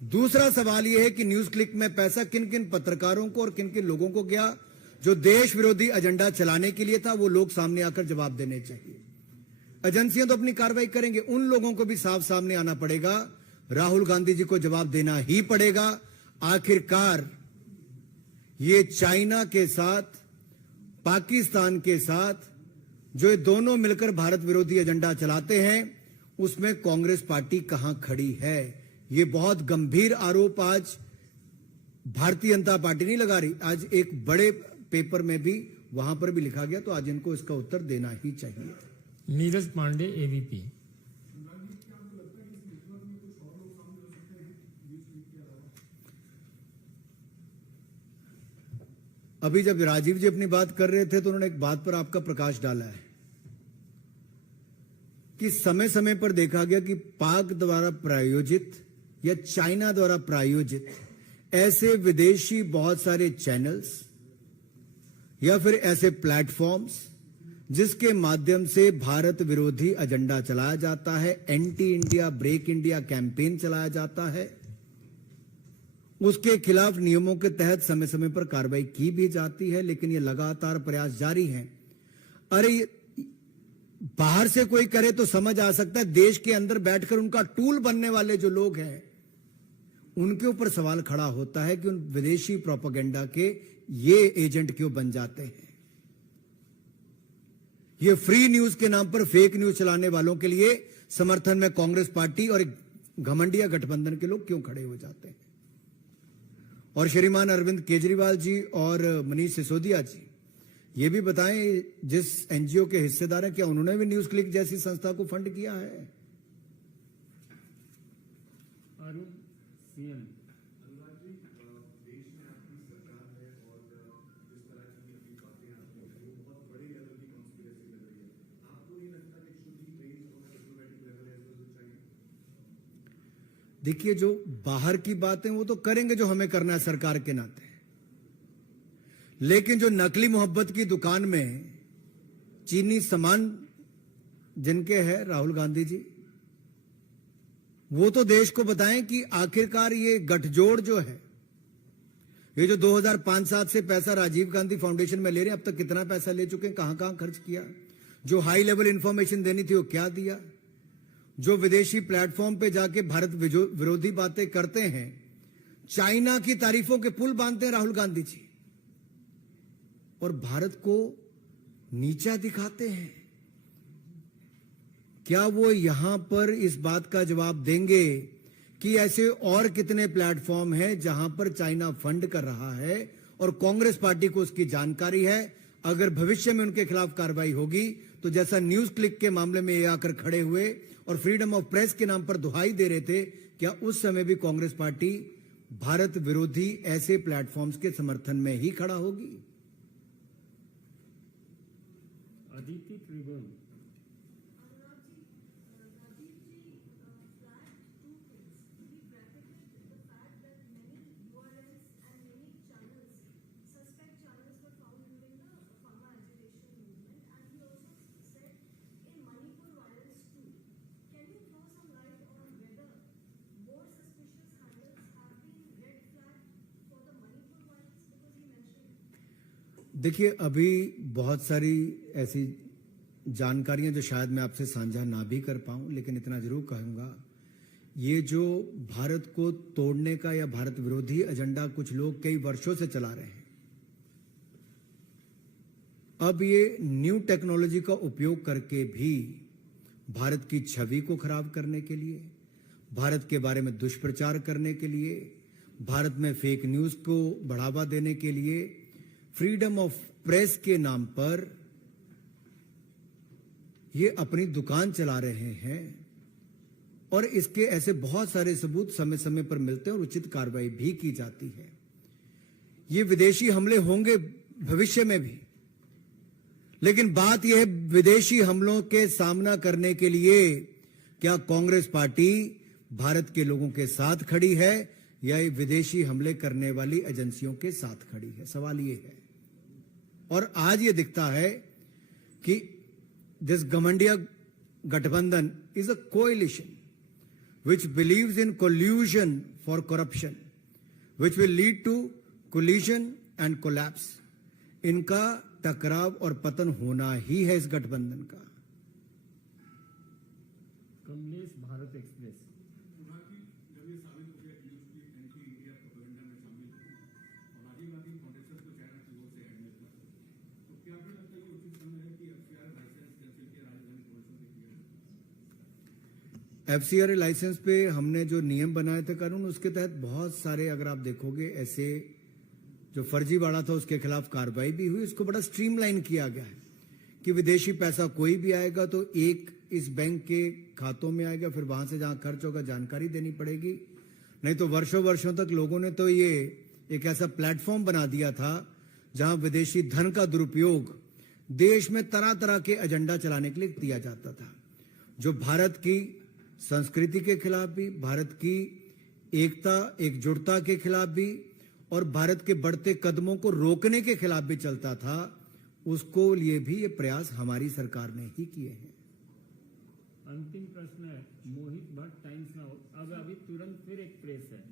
दूसरा सवाल यह है कि न्यूज क्लिक में पैसा किन किन पत्रकारों को और किन किन लोगों को गया जो देश विरोधी एजेंडा चलाने के लिए था। वो लोग सामने आकर जवाब देने चाहिए। एजेंसियां तो अपनी कार्रवाई करेंगे, उन लोगों को भी साफ सामने आना पड़ेगा। राहुल गांधी जी को जवाब देना ही पड़ेगा। आखिरकार ये चाइना के साथ, पाकिस्तान के साथ जो ये दोनों मिलकर भारत विरोधी एजेंडा चलाते हैं, उसमें कांग्रेस पार्टी कहां खड़ी है? ये बहुत गंभीर आरोप आज भारतीय जनता पार्टी नहीं लगा रही, आज एक बड़े पेपर में भी वहां पर भी लिखा गया। तो आज इनको इसका उत्तर देना ही चाहिए। नीरज पांडे, एबीपी। अभी जब राजीव जी अपनी बात कर रहे थे तो उन्होंने एक बात पर आपका प्रकाश डाला है कि समय समय पर देखा गया कि पाक द्वारा प्रायोजित या चाइना द्वारा प्रायोजित ऐसे विदेशी बहुत सारे चैनल्स या फिर ऐसे प्लेटफॉर्म्स जिसके माध्यम से भारत विरोधी एजेंडा चलाया जाता है, anti India, break India campaign चलाया जाता है, उसके खिलाफ नियमों के तहत समय समय पर कार्रवाई की भी जाती है। लेकिन ये लगातार प्रयास जारी हैं। अरे बाहर से कोई करे तो समझ आ सकता है, देश के अंदर बैठकर उनका टूल बनने वाले जो लोग हैं उनके ऊपर सवाल खड़ा होता है कि उन विदेशी प्रोपेगेंडा के ये एजेंट क्यों बन जाते हैं। ये फ्री न्यूज के नाम पर फेक न्यूज चलाने वालों के लिए समर्थन में कांग्रेस पार्टी और एक घमंडिया गठबंधन के लोग क्यों खड़े हो जाते हैं। और श्रीमान अरविंद केजरीवाल जी और मनीष सिसोदिया जी ये भी बताएं, जिस एनजीओ के हिस्सेदार हैं, क्या उन्होंने भी न्यूज क्लिक जैसी संस्था को फंड किया है? अरुण सीएम देखिए, जो बाहर की बातें वो तो करेंगे जो हमें करना है सरकार के नाते, लेकिन जो नकली मोहब्बत की दुकान में चीनी सामान जिनके है राहुल गांधी जी, वो तो देश को बताएं कि आखिरकार ये गठजोड़ जो है, ये जो 2005-7 से पैसा राजीव गांधी फाउंडेशन में ले रहे हैं, अब तक कितना पैसा ले चुके हैं, कहां कहां खर्च किया, जो हाई लेवल इंफॉर्मेशन देनी थी वो क्या दिया, जो विदेशी प्लेटफॉर्म पे जाके भारत विरोधी बातें करते हैं, चाइना की तारीफों के पुल बांधते हैं राहुल गांधी जी और भारत को नीचा दिखाते हैं। क्या वो यहां पर इस बात का जवाब देंगे कि ऐसे और कितने प्लेटफॉर्म हैं जहां पर चाइना फंड कर रहा है और कांग्रेस पार्टी को उसकी जानकारी है? अगर भविष्य में उनके खिलाफ कार्रवाई होगी तो जैसा न्यूज क्लिक के मामले में ये आकर खड़े हुए और फ्रीडम ऑफ प्रेस के नाम पर दुहाई दे रहे थे, क्या उस समय भी कांग्रेस पार्टी भारत विरोधी ऐसे प्लेटफॉर्म्स के समर्थन में ही खड़ा होगी? अदिति त्रिभुवन देखिए, अभी बहुत सारी ऐसी जानकारियां जो शायद मैं आपसे साझा ना भी कर पाऊं, लेकिन इतना जरूर कहूंगा, ये जो भारत को तोड़ने का या भारत विरोधी एजेंडा कुछ लोग कई वर्षों से चला रहे हैं, अब ये न्यू टेक्नोलॉजी का उपयोग करके भी भारत की छवि को खराब करने के लिए, भारत के बारे में दुष्प्रचार करने के लिए, भारत में फेक न्यूज को बढ़ावा देने के लिए फ्रीडम ऑफ प्रेस के नाम पर ये अपनी दुकान चला रहे हैं और इसके ऐसे बहुत सारे सबूत समय समय पर मिलते हैं और उचित कार्रवाई भी की जाती है। ये विदेशी हमले होंगे भविष्य में भी, लेकिन बात यह है विदेशी हमलों के सामना करने के लिए क्या कांग्रेस पार्टी भारत के लोगों के साथ खड़ी है या ये विदेशी हमले करने वाली एजेंसियों के साथ खड़ी है? सवाल ये है। और आज ये दिखता है कि दिस घमंडिया गठबंधन is a coalition which believes in collusion for corruption, which will lead to collision and collapse. इनका टकराव और पतन होना ही है इस गठबंधन का। Kamlesh Bharat Express FCR license पे हमने जो नियम बनाए थे कानून, उसके तहत बहुत सारे अगर आप देखोगे ऐसे जो फर्जीवाड़ा था उसके खिलाफ कार्रवाई भी हुई। उसको बड़ा स्ट्रीमलाइन किया गया है कि विदेशी पैसा कोई भी आएगा तो एक इस बैंक के खातों में आएगा, फिर वहां से जहां खर्च होगा जानकारी देनी पड़ेगी। नहीं तो वर्षों वर्षों तक लोगों ने तो ये एक ऐसा प्लेटफॉर्म बना दिया था जहां विदेशी धन का दुरुपयोग देश में तरह तरह के एजेंडा चलाने के लिए किया जाता था, जो भारत की संस्कृति के खिलाफ भी, भारत की एकता एकजुटता के खिलाफ भी और भारत के बढ़ते कदमों को रोकने के खिलाफ भी चलता था। उसको लिए भी ये प्रयास हमारी सरकार ने ही किए हैं। अंतिम प्रश्न है मोहित भट्ट, टाइम्स नाउ। अब अभी तुरंत फिर एक प्रेस है।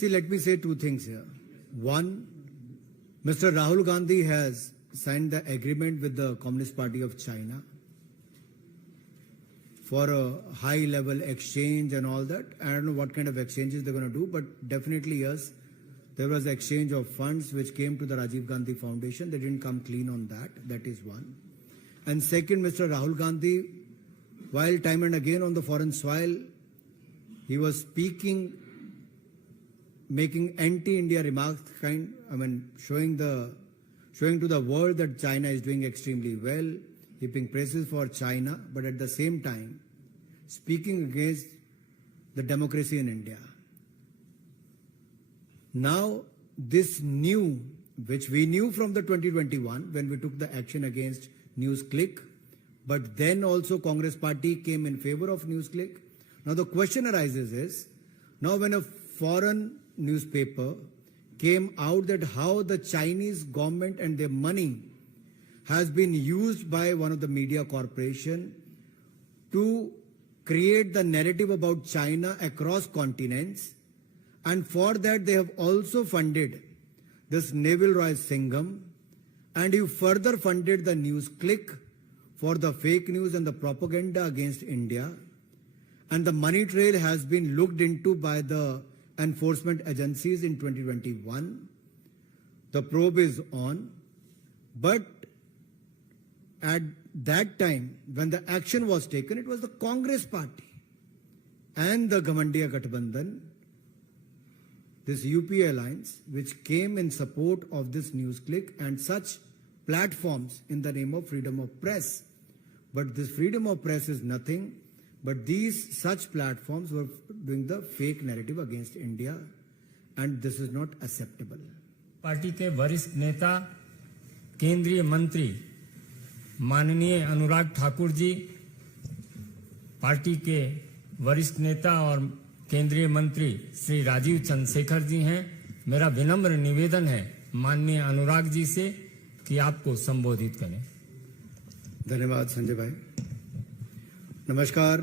See, let me say two things here. One, Mr. Rahul Gandhi has signed the agreement with the Communist Party of China for a high level exchange and all that. I don't know what kind of exchanges they're going to do, but definitely yes, there was exchange of funds which came to the Rajiv Gandhi Foundation. They didn't come clean on that. That is one. And second, Mr. Rahul Gandhi, while time and again on the foreign soil, he was speaking, making anti-India remarks, showing to the world that China is doing extremely well, heaping praises for China, but at the same time, speaking against the democracy in India. Now, this new, which we knew from the 2021 when we took the action against NewsClick, but then also Congress Party came in favor of NewsClick. Now the question arises is, now when a foreign newspaper came out that how the Chinese government and their money has been used by one of the media corporation to create the narrative about China across continents, and for that they have also funded this Neville Roy Singham, and you further funded the NewsClick for the fake news and the propaganda against India, and the money trail has been looked into by the enforcement agencies in 2021. The probe is on, but at that time when the action was taken, it was the Congress Party and the Gamandiya Gathbandhan, this UPA alliance, which came in support of this NewsClick and such platforms in the name of freedom of press. But this freedom of press is nothing but these such platforms were doing the fake narrative against India, and this is not acceptable. Party के वरिष्ठ नेता केंद्रीय मंत्री माननीय Anurag Thakur ji, party के वरिष्ठ नेता और केंद्रीय मंत्री श्री राजीव चंद्रशेखर जी हैं। मेरा विनम्र निवेदन है माननीय अनुराग जी से कि आपको संबोधित करें। धन्यवाद संजय भाई। नमस्कार।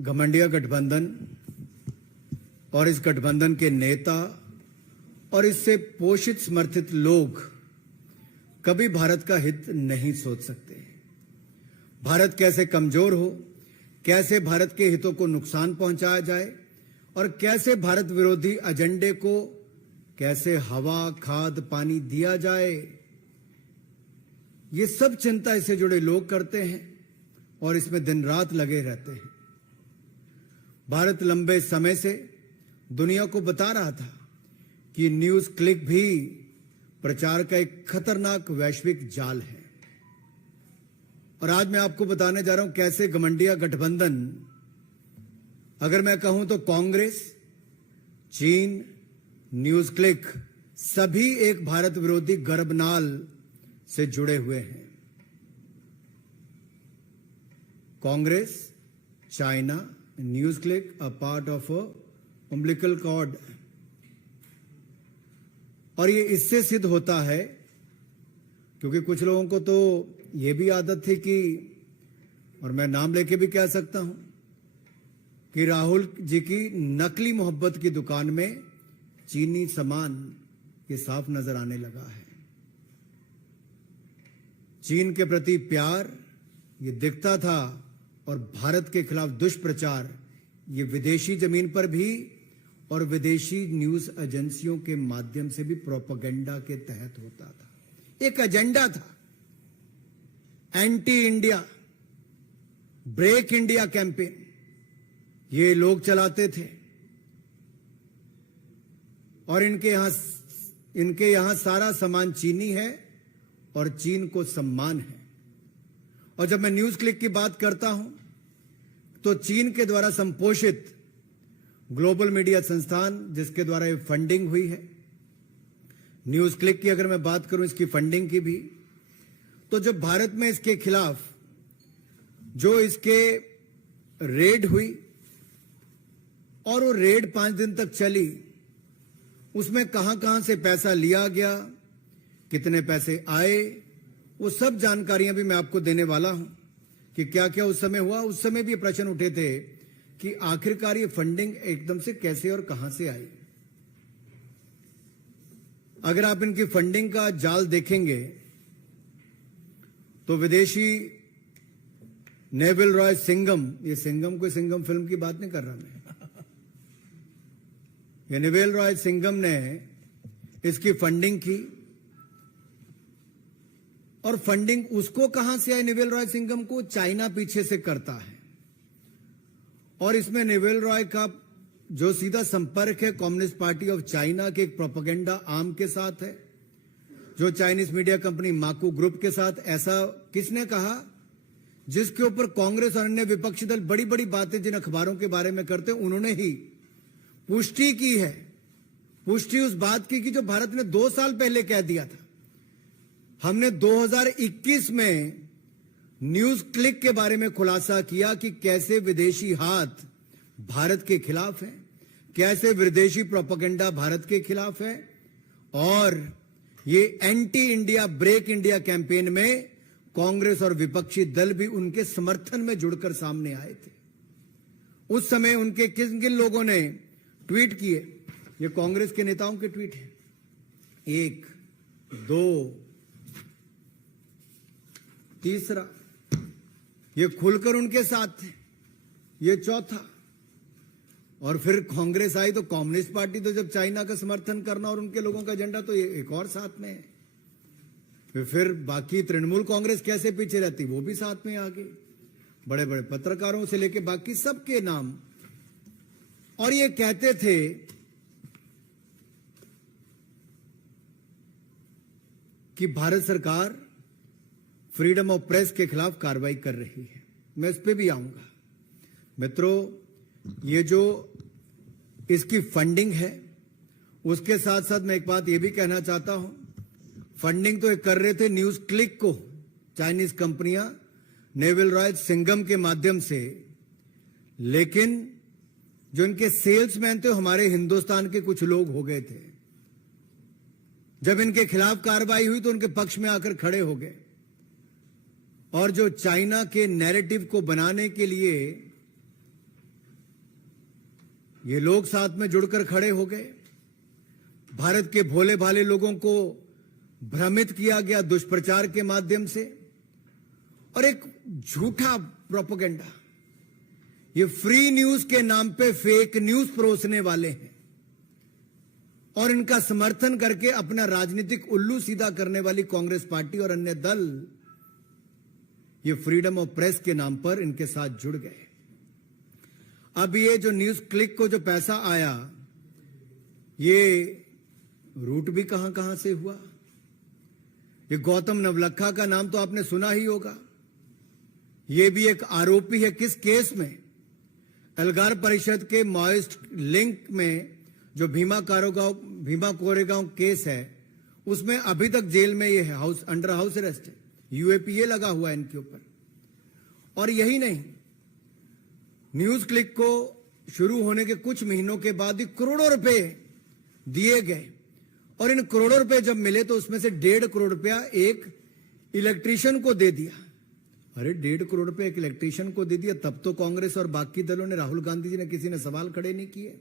गठबंधन गठबंधन और इस गठबंधन के नेता और इससे पोषित समर्थित लोग कभी भारत का हित नहीं सोच सकते। भारत कैसे कमजोर हो, कैसे भारत के हितों को नुकसान पहुंचाया जाए और कैसे भारत विरोधी एजेंडे को कैसे हवा, खाद, पानी दिया जाए, ये सब चिंता इससे जुड़े लोग करते हैं और इसमें दिन रात लगे रहते हैं। भारत लंबे समय से दुनिया को बता रहा था कि NewsClick भी प्रचार का एक खतरनाक वैश्विक जाल है, और आज मैं आपको बताने जा रहा हूं कैसे गठबंधन गठबंधन, अगर मैं कहूं तो कांग्रेस, चीन, NewsClick सभी एक भारत विरोधी गर्भनाल से जुड़े हुए हैं। Congress, China, NewsClick a part of a umbilical cord, और ये इससे सिद्ध होता है क्योंकि कुछ लोगों को तो ये भी आदत थी कि, और मैं नाम लेके भी कह सकता हूं, कि राहुल जी की नकली मोहब्बत की दुकान में चीनी सामान ये साफ नजर आने लगा है। चीन के प्रति प्यार ये दिखता था और भारत के खिलाफ दुष्प्रचार ये विदेशी जमीन पर भी और विदेशी न्यूज एजेंसियों के माध्यम से भी प्रोपेगेंडा के तहत होता था। एक एजेंडा था, anti India, break India campaign ये लोग चलाते थे, और इनके यहां सारा सामान चीनी है और चीन को सम्मान है। और जब मैं NewsClick की बात करता हूं तो चीन के द्वारा संपोषित ग्लोबल मीडिया संस्थान जिसके द्वारा ये फंडिंग हुई है, NewsClick की अगर मैं बात करूं इसकी फंडिंग की भी, तो जब भारत में इसके खिलाफ जो इसके रेड हुई और वो रेड 5 दिन तक चली, उसमें कहां से पैसा लिया गया, कितने पैसे आए, वो सब जानकारियां भी मैं आपको देने वाला हूं कि क्या क्या उस समय हुआ। उस समय भी प्रश्न उठे थे कि आखिरकार ये फंडिंग एकदम से कैसे और कहां से आई। अगर आप इनकी फंडिंग का जाल देखेंगे तो विदेशी नेविल रॉय सिंघम, ये सिंघम कोई सिंघम फिल्म की बात नहीं कर रहा मैं, ये नेविल रॉय सिंघम ने इसकी फंडिंग की। और फंडिंग उसको कहां से आई नेविल रॉय सिंघम को? चाइना पीछे से करता है। और इसमें नेविल रॉय का जो सीधा संपर्क है कम्युनिस्ट पार्टी ऑफ चाइना के एक प्रोपेगेंडा आर्म के साथ है, जो चाइनीज मीडिया कंपनी माकू ग्रुप के साथ। ऐसा किसने कहा? जिसके ऊपर कांग्रेस और अन्य विपक्षी दल बड़ी बड़ी बातें जिन अखबारों के बारे में करते हैं, उन्होंने ही पुष्टि की है। पुष्टि उस बात की कि जो भारत ने 2 साल पहले कह दिया था। हमने 2021 में न्यूज क्लिक के बारे में खुलासा किया कि कैसे विदेशी हाथ भारत के खिलाफ है, कैसे विदेशी प्रोपेगेंडा भारत के खिलाफ है। और ये anti India break India campaign में कांग्रेस और विपक्षी दल भी उनके समर्थन में जुड़कर सामने आए थे। उस समय उनके किन किन लोगों ने ट्वीट किए? ये कांग्रेस के नेताओं के ट्वीट हैं। 1, 2, तीसरा, ये खुलकर उनके साथ थे। ये चौथा। और फिर कांग्रेस आई तो कम्युनिस्ट पार्टी तो जब चाइना का समर्थन करना और उनके लोगों का एजेंडा, तो ये एक और साथ में है। फिर बाकी तृणमूल कांग्रेस कैसे पीछे रहती, वो भी साथ में आ गई, बड़े बड़े पत्रकारों से लेके बाकी सबके नाम। और ये कहते थे कि भारत सरकार फ्रीडम ऑफ प्रेस के खिलाफ कार्रवाई कर रही है। मैं इस पे भी आऊंगा। मित्रों, ये जो इसकी फंडिंग है, उसके साथ साथ मैं एक बात ये भी कहना चाहता हूं। फंडिंग तो ये कर रहे थे न्यूज क्लिक को चाइनीज कंपनियां नेविल रॉय सिंघम के माध्यम से, लेकिन जो इनके सेल्समैन थे हमारे हिंदुस्तान के कुछ लोग हो गए थे। जब इनके खिलाफ कार्रवाई हुई तो उनके पक्ष में आकर खड़े हो गए। और जो चाइना के नैरेटिव को बनाने के लिए ये लोग साथ में जुड़कर खड़े हो गए। भारत के भोले भाले लोगों को भ्रमित किया गया दुष्प्रचार के माध्यम से। और एक झूठा प्रोपेगेंडा, ये फ्री न्यूज के नाम पे फेक न्यूज परोसने वाले हैं और इनका समर्थन करके अपना राजनीतिक उल्लू सीधा करने वाली कांग्रेस पार्टी और अन्य दल ये फ्रीडम ऑफ प्रेस के नाम पर इनके साथ जुड़ गए। अब ये जो न्यूज क्लिक को जो पैसा आया, ये रूट भी कहां कहां से हुआ। ये गौतम नवलखा का नाम तो आपने सुना ही होगा। ये भी एक आरोपी है। किस केस में? एल्गार परिषद के माओइस्ट लिंक में जो भीमा कोरेगांव केस है, उसमें अभी तक जेल में ये है, अंडर हाउस अरेस्ट है। यूएपीए लगा हुआ है इनके ऊपर। और यही नहीं, न्यूज क्लिक को शुरू होने के कुछ महीनों के बाद ही करोड़ों रुपए दिए गए। और इन करोड़ों रुपए जब मिले तो उसमें से 1.5 करोड़ रुपया एक इलेक्ट्रीशियन को दे दिया। अरे 1.5 करोड़ रुपए एक इलेक्ट्रीशियन को दे दिया, तब तो कांग्रेस और बाकी दलों ने, राहुल गांधी जी ने, किसी ने सवाल खड़े नहीं किए।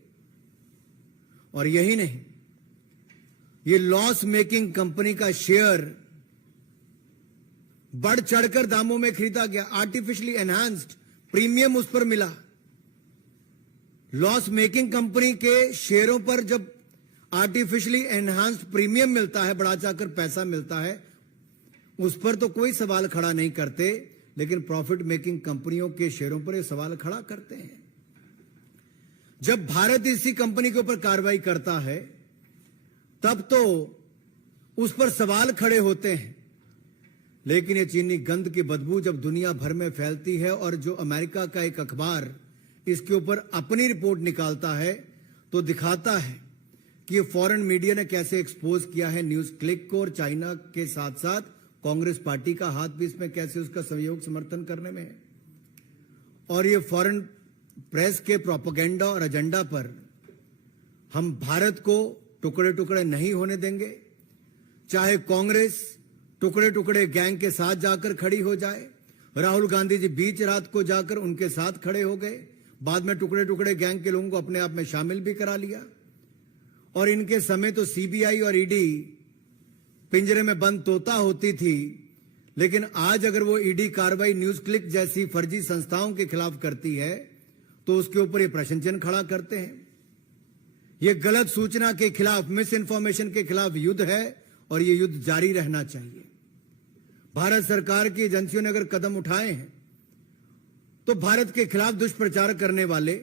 और यही नहीं, ये लॉस मेकिंग कंपनी का शेयर बढ़ चढ़कर दामों में खरीदा गया। आर्टिफिशियली एनहांस्ड प्रीमियम उस पर मिला। लॉस मेकिंग कंपनी के शेयरों पर जब आर्टिफिशियली एनहांस्ड प्रीमियम मिलता है, बढ़ा चढ़कर पैसा मिलता है, उस पर तो कोई सवाल खड़ा नहीं करते, लेकिन प्रॉफिट मेकिंग कंपनियों के शेयरों पर ये सवाल खड़ा करते हैं। जब भारत इसी कंपनी के ऊपर कार्रवाई करता है, तब तो उस पर सवाल खड़े होते हैं। लेकिन ये चीनी गंध की बदबू जब दुनिया भर में फैलती है और जो अमेरिका का एक अखबार इसके ऊपर अपनी रिपोर्ट निकालता है, तो दिखाता है कि ये फॉरेन मीडिया ने कैसे एक्सपोज किया है न्यूज क्लिक को, और चाइना के साथ साथ कांग्रेस पार्टी का हाथ भी इसमें कैसे उसका सहयोग समर्थन करने में है। और ये फॉरेन प्रेस के प्रोपेगेंडा और एजेंडा पर हम भारत को टुकड़े टुकड़े नहीं होने देंगे। चाहे कांग्रेस टुकड़े टुकड़े गैंग के साथ जाकर खड़ी हो जाए। राहुल गांधी जी बीच रात को जाकर उनके साथ खड़े हो गए। बाद में टुकड़े टुकड़े गैंग के लोगों को अपने आप में शामिल भी करा लिया। और इनके समय तो सीबीआई और ईडी पिंजरे में बंद तोता होती थी, लेकिन आज अगर वो ईडी कार्रवाई न्यूज क्लिक जैसी फर्जी संस्थाओं के खिलाफ करती है तो उसके ऊपर ये प्रश्न चिन्ह खड़ा करते हैं। ये गलत सूचना के खिलाफ, मिस इन्फॉर्मेशन के खिलाफ युद्ध है और ये युद्ध जारी रहना चाहिए। भारत सरकार की एजेंसियों ने अगर कदम उठाए हैं तो भारत के खिलाफ दुष्प्रचार करने वाले,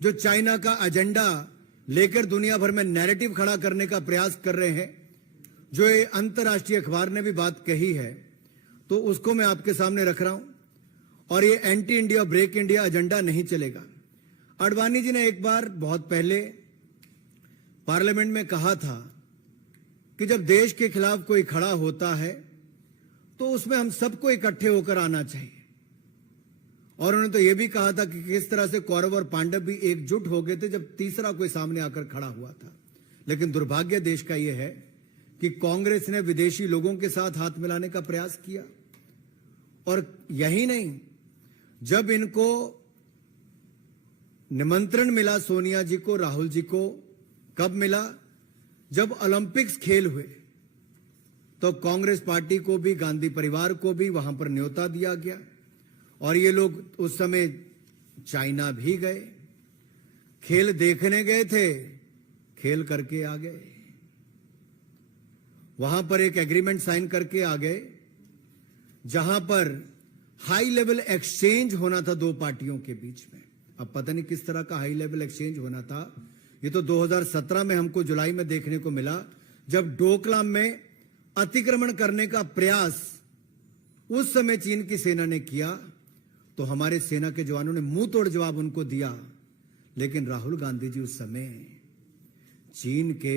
जो चाइना का एजेंडा लेकर दुनिया भर में नैरेटिव खड़ा करने का प्रयास कर रहे हैं, जो ये अंतर्राष्ट्रीय अखबार ने भी बात कही है, तो उसको मैं आपके सामने रख रहा हूं। और ये anti India break India agenda नहीं चलेगा। आडवाणी जी ने एक बार बहुत पहले पार्लियामेंट में कहा था कि जब देश के खिलाफ कोई खड़ा होता है तो उसमें हम सबको इकट्ठे होकर आना चाहिए। और उन्होंने तो यह भी कहा था कि किस तरह से कौरव और पांडव भी एकजुट हो गए थे जब तीसरा कोई सामने आकर खड़ा हुआ था। लेकिन दुर्भाग्य देश का यह है कि कांग्रेस ने विदेशी लोगों के साथ हाथ मिलाने का प्रयास किया। और यही नहीं, जब इनको निमंत्रण मिला सोनिया जी को, राहुल जी को, कब मिला? जब ओलंपिक्स खेल हुए तो कांग्रेस पार्टी को भी, गांधी परिवार को भी वहां पर न्योता दिया गया। और ये लोग उस समय चाइना भी गए, खेल देखने गए थे, खेल करके आ गए। वहां पर एक एग्रीमेंट साइन करके आ गए जहां पर हाई लेवल एक्सचेंज होना था दो पार्टियों के बीच में। अब पता नहीं किस तरह का हाई लेवल एक्सचेंज होना था। ये तो 2017 में हमको जुलाई में देखने को मिला, जब डोकलाम में अतिक्रमण करने का प्रयास उस समय चीन की सेना ने किया तो हमारे सेना के जवानों ने मुंह तोड़ जवाब उनको दिया। लेकिन राहुल गांधी जी उस समय चीन के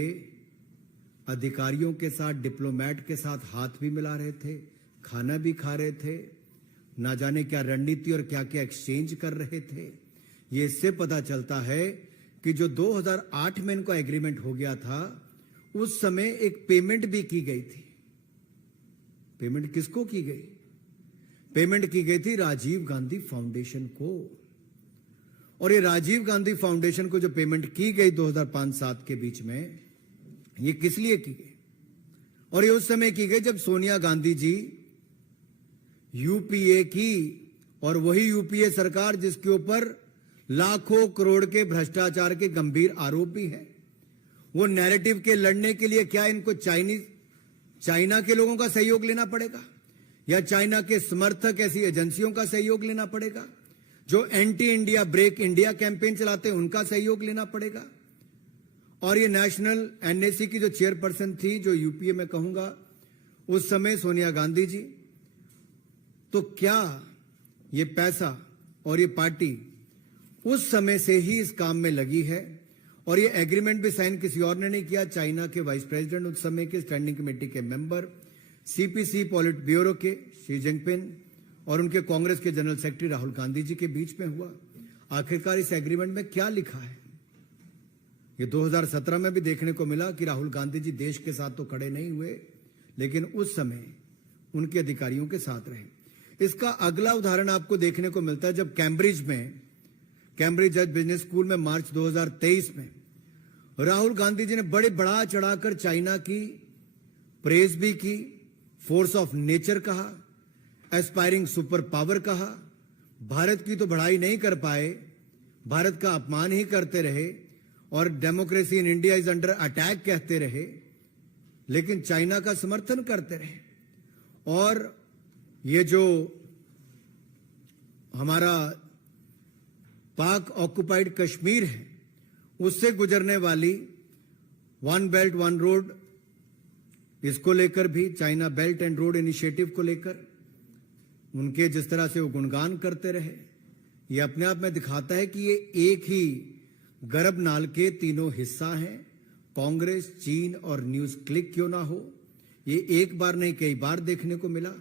अधिकारियों के साथ, डिप्लोमेट के साथ हाथ भी मिला रहे थे, खाना भी खा रहे थे, ना जाने क्या रणनीति और क्या क्या एक्सचेंज कर रहे थे। ये इससे पता चलता है कि जो 2008 में इनको एग्रीमेंट हो गया था, उस समय एक पेमेंट भी की गई थी। पेमेंट किसको की गई? पेमेंट की गई थी राजीव गांधी फाउंडेशन को। और ये राजीव गांधी फाउंडेशन को जो पेमेंट की गई 2005-7 के बीच में, ये किस लिए की गई? और ये उस समय की गई जब सोनिया गांधी जी यूपीए की, और वही यूपीए सरकार जिसके ऊपर लाखों करोड़ के भ्रष्टाचार के गंभीर आरोप भी हैं। वो नैरेटिव के लड़ने के लिए क्या इनको चाइना के लोगों का सहयोग लेना पड़ेगा, या चाइना के समर्थक ऐसी एजेंसियों का सहयोग लेना पड़ेगा? जो anti India break India campaign चलाते हैं उनका सहयोग लेना पड़ेगा? और ये नेशनल एनएसी की जो चेयरपर्सन थी, जो यूपीए में कहूंगा उस समय सोनिया गांधी जी, तो क्या ये पैसा और ये पार्टी उस समय से ही इस काम में लगी है? और ये एग्रीमेंट भी साइन किसी और ने नहीं किया, चाइना के वाइस प्रेसिडेंट, उस समय के स्टैंडिंग कमेटी के मेंबर, सीपीसी पॉलिट ब्यूरो के शी जिनपिंग और उनके कांग्रेस के जनरल सेक्रेटरी राहुल गांधी जी के बीच में हुआ। आखिरकार इस एग्रीमेंट में क्या लिखा है? ये 2017 में भी देखने को मिला कि राहुल गांधी जी देश के साथ तो खड़े नहीं हुए, लेकिन उस समय उनके अधिकारियों के साथ रहे। इसका अगला उदाहरण आपको देखने को मिलता है जब कैम्ब्रिज बिजनेस स्कूल में मार्च 2023 में राहुल गांधी जी ने बड़े बढ़ा चढ़ाकर चाइना की प्रेज भी की, फोर्स ऑफ नेचर कहा, एस्पायरिंग सुपर पावर कहा। भारत की तो बढ़ाई नहीं कर पाए, भारत का अपमान ही करते रहे और democracy in India is under attack कहते रहे, लेकिन चाइना का समर्थन करते रहे। और ये जो हमारा पाक ऑक्युपाइड कश्मीर है, उससे गुजरने वाली वन बेल्ट वन रोड, इसको लेकर भी, China belt and road initiative को लेकर उनके जिस तरह से वो गुणगान करते रहे, ये अपने आप में दिखाता है कि ये एक ही गर्भ नाल के तीनों हिस्सा हैं। कांग्रेस, चीन और न्यूज क्लिक क्यों ना हो, ये एक बार नहीं कई बार देखने को मिला।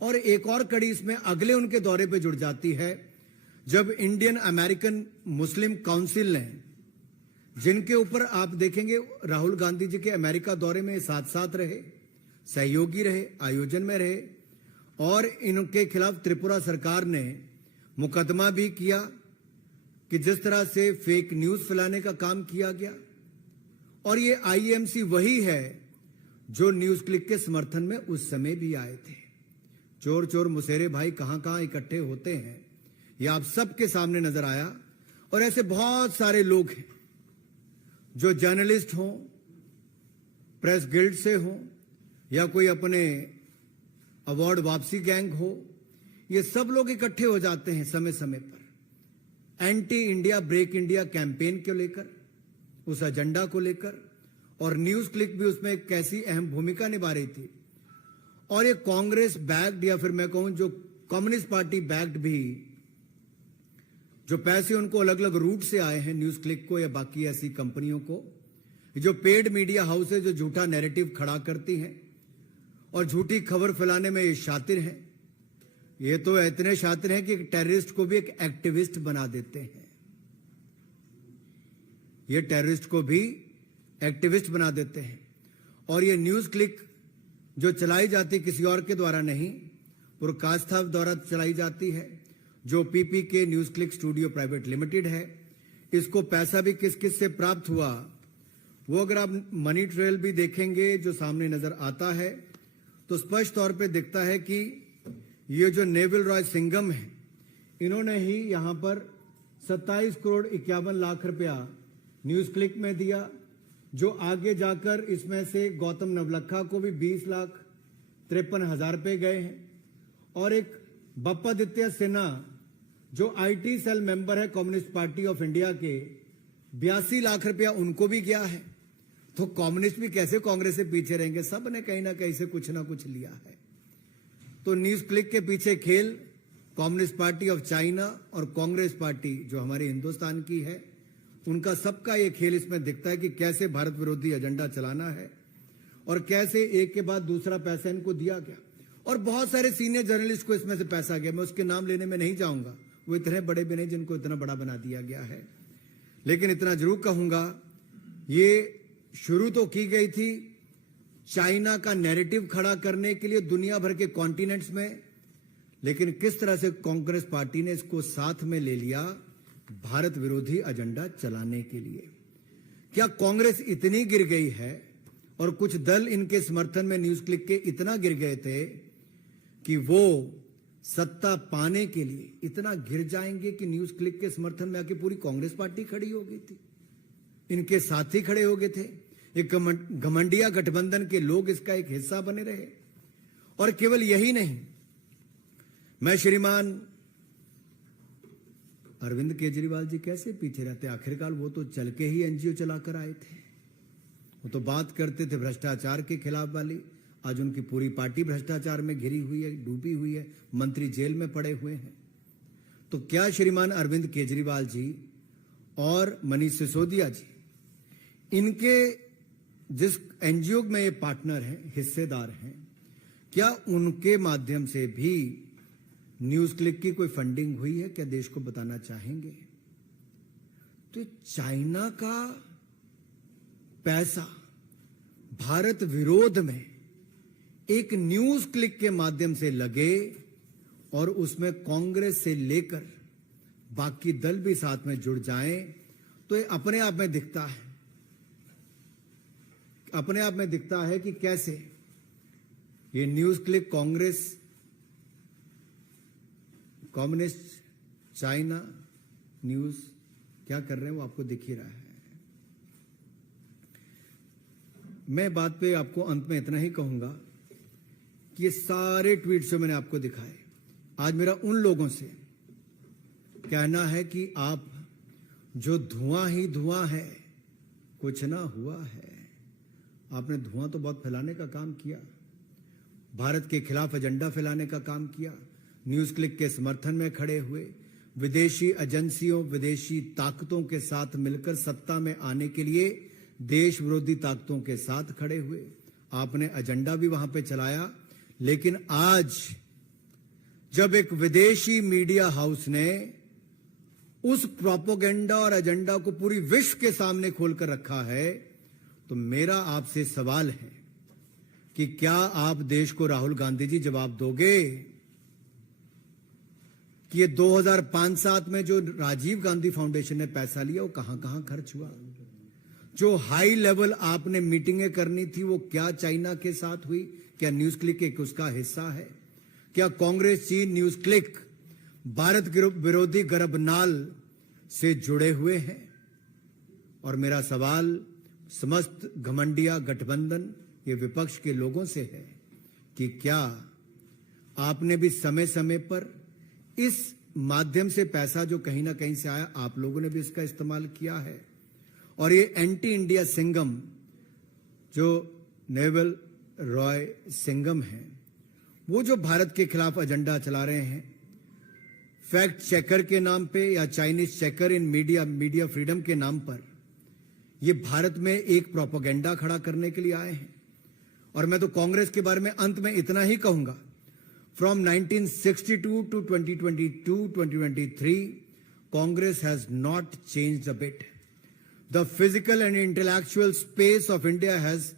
और एक और कड़ी इसमें अगले उनके दौरे पे जुड़ जाती है जब इंडियन अमेरिकन मुस्लिम काउंसिल ने, जिनके ऊपर आप देखेंगे राहुल गांधी जी के अमेरिका दौरे में साथ साथ रहे, सहयोगी रहे, आयोजन में रहे, और इनके खिलाफ त्रिपुरा सरकार ने मुकदमा भी किया, कि जिस तरह से फेक न्यूज फैलाने का काम किया गया, और ये आईएमसी वही है जो न्यूज क्लिक के समर्थन में उस समय भी आए थे। चोर चोर मुसेरे भाई कहां कहां इकट्ठे होते हैं, ये आप सबके सामने नजर आया। और ऐसे बहुत सारे लोग हैं जो जर्नलिस्ट हों, प्रेस गिल्ड से हों, या कोई अपने अवार्ड वापसी गैंग हो, ये सब लोग इकट्ठे हो जाते हैं समय समय पर anti India break India campaign को लेकर, उस एजेंडा को लेकर। और न्यूज क्लिक भी उसमें एक कैसी अहम भूमिका निभा रही थी। और ये कांग्रेस बैक्ड, या फिर मैं कहूं जो कम्युनिस्ट पार्टी बैक्ड भी, जो पैसे उनको अलग अलग रूट से आए हैं न्यूज क्लिक को या बाकी ऐसी कंपनियों को, जो पेड मीडिया हाउस है जो झूठा नैरेटिव खड़ा करती हैं और झूठी खबर फैलाने में ये शातिर हैं। ये तो इतने शातिर हैं कि टेररिस्ट को भी एक एक्टिविस्ट बना देते हैं। ये टेररिस्ट को भी एक्टिविस्ट बना देते हैं। और ये न्यूज क्लिक जो चलाई जाती किसी और के द्वारा नहीं, पुरकास्था द्वारा चलाई जाती है, जो PPK news click studio private limited है। इसको पैसा भी किस किस से प्राप्त हुआ, वो अगर आप मनी ट्रेल भी देखेंगे जो सामने नजर आता है, तो स्पष्ट तौर पे दिखता है कि ये जो नेविल रॉय सिंघम है, इन्होंने ही यहां पर 27 करोड़ 51 लाख रुपया न्यूज क्लिक में दिया, जो आगे जाकर इसमें से गौतम नवलखा को भी 20 लाख 53 हजार रुपए गए हैं। और एक बप्पादित्य सिन्हा जो आईटी सेल मेंबर है कम्युनिस्ट पार्टी ऑफ इंडिया के, 82 लाख रुपया उनको भी गया है। तो कम्युनिस्ट भी कैसे कांग्रेस से पीछे रहेंगे, सब ने कहीं ना कहीं से कुछ ना कुछ लिया है। तो न्यूज क्लिक के पीछे खेल कम्युनिस्ट पार्टी ऑफ चाइना और कांग्रेस पार्टी जो हमारे हिंदुस्तान की है, उनका सबका ये खेल इसमें दिखता है कि कैसे भारत विरोधी एजेंडा चलाना है और कैसे एक के बाद दूसरा पैसा इनको दिया गया। और बहुत सारे सीनियर जर्नलिस्ट को इसमें से पैसा गया, मैं उसके नाम लेने में नहीं जाऊंगा, वो इतने बड़े भी नहीं जिनको इतना बड़ा बना दिया गया है। लेकिन इतना जरूर कहूंगा, ये शुरू तो की गई थी चाइना का नैरेटिव खड़ा करने के लिए दुनिया भर के कॉन्टिनेंट्स में, लेकिन किस तरह से कांग्रेस पार्टी ने इसको साथ में ले लिया भारत विरोधी एजेंडा चलाने के लिए। क्या कांग्रेस इतनी गिर गई है और कुछ दल इनके समर्थन में न्यूज क्लिक के इतना गिर गए थे कि वो सत्ता पाने के लिए इतना गिर जाएंगे कि न्यूज क्लिक के समर्थन में आके पूरी कांग्रेस पार्टी खड़ी हो गई थी, इनके साथी खड़े हो गए थे, एक घमंडिया गठबंधन के लोग इसका एक हिस्सा बने रहे। और केवल यही नहीं, मैं श्रीमान अरविंद केजरीवाल जी कैसे पीछे रहते, आखिरकार वो तो चल के ही एनजीओ चलाकर आए थे। वो तो बात करते थे भ्रष्टाचार के खिलाफ वाली, आज उनकी पूरी पार्टी भ्रष्टाचार में घिरी हुई है, डूबी हुई है, मंत्री जेल में पड़े हुए हैं। तो क्या श्रीमान अरविंद केजरीवाल जी और मनीष सिसोदिया जी, इनके जिस एनजीओ में ये पार्टनर हैं, हिस्सेदार हैं, क्या उनके माध्यम से भी न्यूज क्लिक की कोई फंडिंग हुई है? क्या देश को बताना चाहेंगे? तो चाइना का पैसा भारत विरोध में एक न्यूज क्लिक के माध्यम से लगे और उसमें कांग्रेस से लेकर बाकी दल भी साथ में जुड़ जाएं, तो ये अपने आप में दिखता है, अपने आप में दिखता है कि कैसे ये news click Congress, communist China news क्या कर रहे हैं वो आपको दिख ही रहा है। मैं बात पे आपको अंत में इतना ही कहूंगा कि ये सारे ट्वीट जो मैंने आपको दिखाए, आज मेरा उन लोगों से कहना है कि आप जो धुआं ही धुआं है, कुछ ना हुआ है। आपने धुआं तो बहुत फैलाने का काम किया, भारत के खिलाफ एजेंडा फैलाने का काम किया, न्यूज क्लिक के समर्थन में खड़े हुए, विदेशी एजेंसियों, विदेशी ताकतों के साथ मिलकर सत्ता में आने के लिए देश विरोधी ताकतों के साथ खड़े हुए। आपने एजेंडा भी वहां पे चलाया, लेकिन आज जब एक विदेशी मीडिया हाउस ने उस प्रोपेगेंडा और एजेंडा को पूरी विश्व के सामने खोलकर रखा है, तो मेरा आपसे सवाल है कि क्या आप देश को, राहुल गांधी जी, जवाब दोगे? कि ये 2005-7 में जो राजीव गांधी फाउंडेशन ने पैसा लिया वो कहां कहां खर्च हुआ। जो हाई लेवल आपने मीटिंगें करनी थी वो क्या चाइना के साथ हुई? क्या न्यूज क्लिक एक उसका हिस्सा है? क्या कांग्रेस चीन न्यूज क्लिक भारत विरोधी गर्भनाल से जुड़े हुए हैं? और मेरा सवाल समस्त घमंडिया गठबंधन ये विपक्ष के लोगों से है कि क्या आपने भी समय समय पर इस माध्यम से पैसा जो कहीं ना कहीं से आया आप लोगों ने भी इसका इस्तेमाल किया है? और ये एंटी इंडिया सिंघम जो नेवल रॉय सिंघम है वो जो भारत के खिलाफ एजेंडा चला रहे हैं फैक्ट चेकर के नाम पे या चाइनीज चेकर इन मीडिया फ्रीडम के नाम पर, ये भारत में एक प्रोपेगेंडा खड़ा करने के लिए आए हैं। और मैं तो कांग्रेस के बारे में अंत में इतना ही कहूंगा, from 1962 to 2022-2023 Congress has not changed a bit. The physical and intellectual space of India has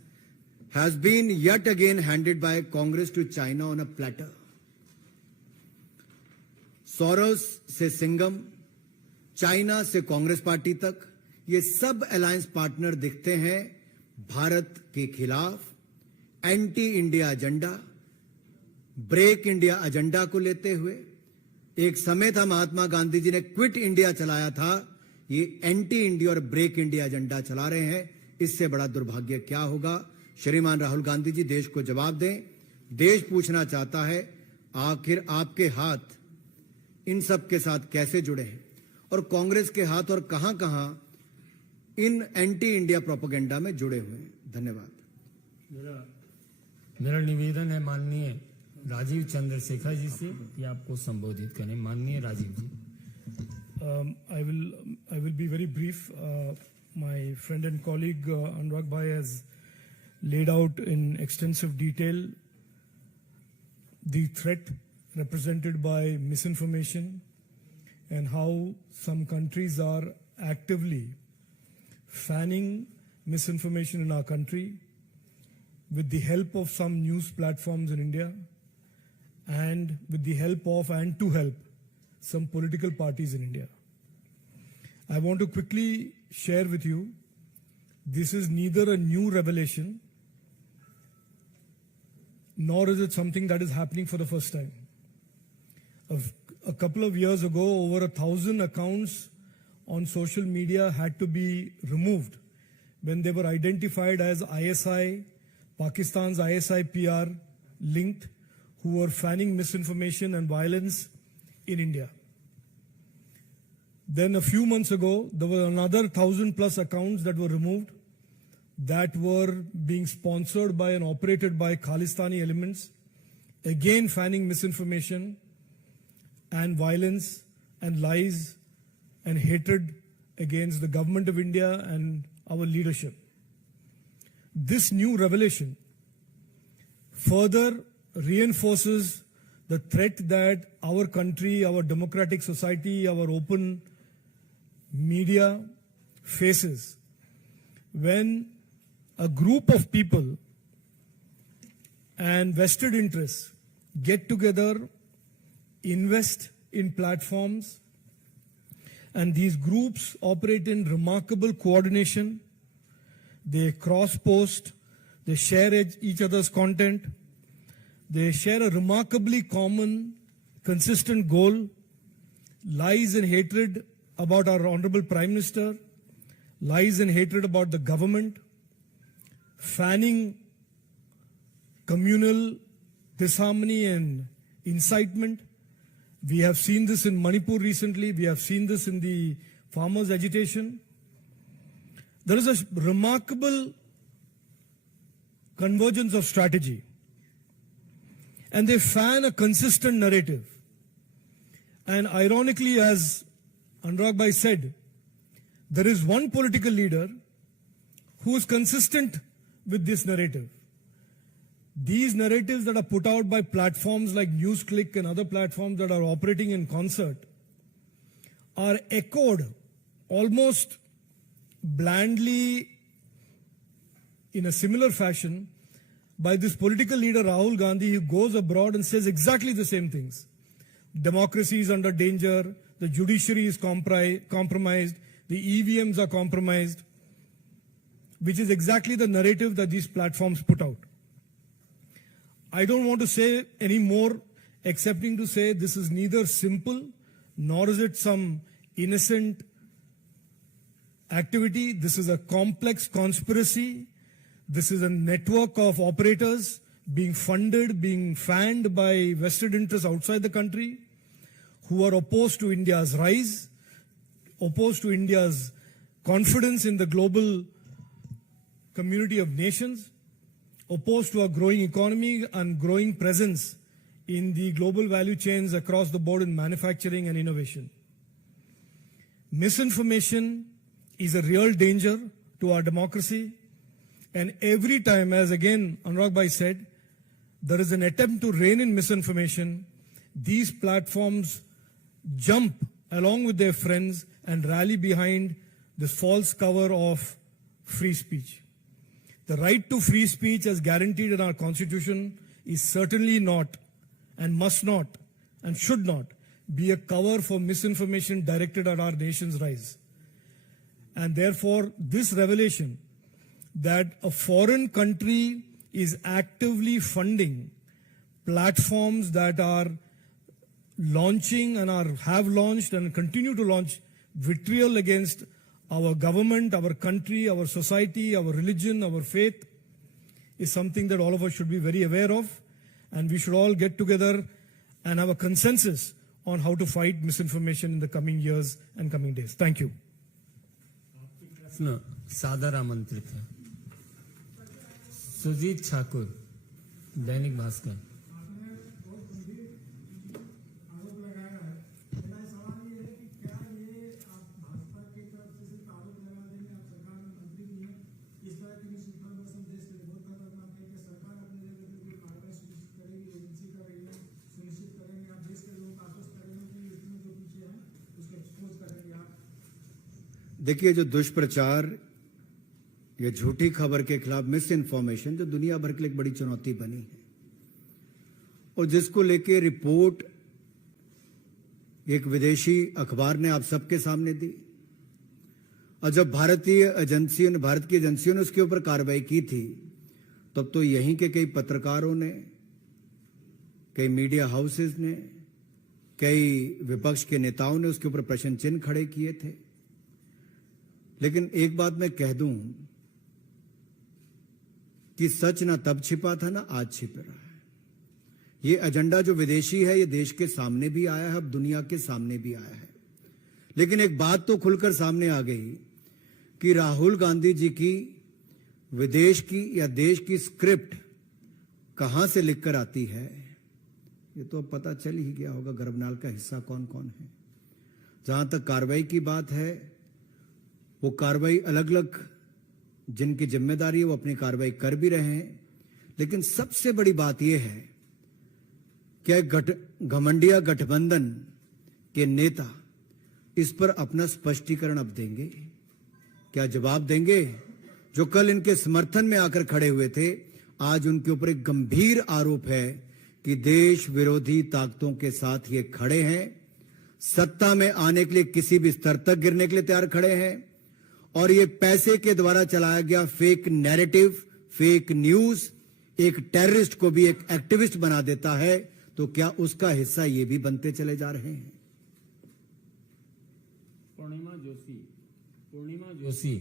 been yet again handed by Congress to China on a platter. Soros से सिंघम, चाइना से कांग्रेस पार्टी तक ये सब अलायंस पार्टनर दिखते हैं भारत के खिलाफ anti India agenda, break India agenda को लेते हुए। एक समय था महात्मा गांधी जी ने क्विट इंडिया चलाया था, ये एंटी इंडिया और ब्रेक इंडिया एजेंडा चला रहे हैं। इससे बड़ा दुर्भाग्य क्या होगा? श्रीमान राहुल गांधी जी देश को जवाब दें। देश पूछना चाहता है आखिर आपके हाथ इन सब के साथ कैसे जुड़े हैं और कांग्रेस के हाथ और कहां कहां इन एंटी इंडिया प्रोपेगेंडा में जुड़े हुए हैं। धन्यवाद। मेरा निवेदन है माननीय राजीव चंद्रशेखर जी से कि आपको संबोधित करें। माननीय राजीव जी। I will be very brief. My friend and colleague Anurag Bhai has laid out in extensive detail the threat represented by misinformation and how some countries are actively fanning misinformation in our country with the help of some news platforms in India and with the help of and to help some political parties in India. I want to quickly share with you, this is neither a new revelation nor is it something that is happening for the first time. A couple of years ago, over 1,000 accounts on social media had to be removed when they were identified as ISI, Pakistan's ISI PR linked, who were fanning misinformation and violence in India. Then a few months ago, there were another 1,000 plus accounts that were removed that were being sponsored by and operated by Khalistani elements, again fanning misinformation and violence and lies and hatred against the government of India and our leadership. This new revelation further reinforces the threat that our country, our democratic society, our open media faces when a group of people and vested interests get together, invest in platforms, and these groups operate in remarkable coordination. They cross-post, they share each other's content, they share a remarkably common, consistent goal, lies and hatred about our Honorable Prime Minister, lies and hatred about the government, fanning communal disharmony and incitement. We have seen this in Manipur recently. We have seen this in the farmers' agitation. There is a remarkable convergence of strategy. And they fan a consistent narrative. And ironically, as Anurag Bhai said, there is one political leader who is consistent with this narrative. These narratives that are put out by platforms like NewsClick and other platforms that are operating in concert are echoed almost blandly in a similar fashion by this political leader Rahul Gandhi, who goes abroad and says exactly the same things. democracy is under danger, the judiciary is compromised, the EVMs are compromised, which is exactly the narrative that these platforms put out. I don't want to say any more excepting to say this is neither simple nor is it some innocent activity. This is a complex conspiracy. This is a network of operators being funded, being fanned by vested interests outside the country who are opposed to India's rise, opposed to India's confidence in the global community of nations, opposed to a growing economy and growing presence in the global value chains across the board in manufacturing and innovation. Misinformation is a real danger to our democracy. And every time, as again Anurag Bhai said, there is an attempt to rein in misinformation, these platforms jump along with their friends and rally behind this false cover of free speech. The right to free speech as guaranteed in our constitution is certainly not and must not and should not be a cover for misinformation directed at our nation's rise. And therefore, this revelation that a foreign country is actively funding platforms that are launching and have launched and continue to launch vitriol against our government, our country, our society, our religion, our faith is something that all of us should be very aware of, and we should all get together and have a consensus on how to fight misinformation in the coming years and coming days. Thank you. प्रश्न सादर आमंत्रित है। सुजीत ठाकुर, दैनिक भास्कर। देखिए, जो दुष्प्रचार या झूठी खबर के खिलाफ मिस इन्फॉर्मेशन जो दुनिया भर के लिए एक बड़ी चुनौती बनी है और जिसको लेके रिपोर्ट एक विदेशी अखबार ने आप सबके सामने दी, और जब भारत की एजेंसियों ने उसके ऊपर कार्रवाई की थी, तब तो यहीं के कई पत्रकारों ने, कई मीडिया हाउसेस ने, कई विपक्ष के नेताओं ने उसके ऊपर प्रश्न चिन्ह खड़े किए थे। लेकिन एक बात मैं कह दूं कि सच ना तब छिपा था ना आज छिप रहा है। ये एजेंडा जो विदेशी है, ये देश के सामने भी आया है, अब दुनिया के सामने भी आया है। लेकिन एक बात तो खुलकर सामने आ गई कि राहुल गांधी जी की विदेश की या देश की स्क्रिप्ट कहां से लिखकर आती है, ये तो पता चल ही गया होगा गर्भनाल का हिस्सा कौन कौन है। जहां तक कार्रवाई की बात है, वो कार्रवाई अलग अलग जिनकी जिम्मेदारी है वो अपनी कार्रवाई कर भी रहे हैं। लेकिन सबसे बड़ी बात यह है कि घमंडिया गठबंधन के नेता इस पर अपना स्पष्टीकरण अब देंगे, क्या जवाब देंगे? जो कल इनके समर्थन में आकर खड़े हुए थे, आज उनके ऊपर एक गंभीर आरोप है कि देश विरोधी ताकतों के साथ ये खड़े हैं, सत्ता में आने के लिए किसी भी स्तर तक गिरने के लिए तैयार खड़े हैं, और ये पैसे के द्वारा चलाया गया फेक नैरेटिव, फेक न्यूज एक टेररिस्ट को भी एक एक्टिविस्ट बना देता है, तो क्या उसका हिस्सा ये भी बनते चले जा रहे हैं? पूर्णिमा जोशी।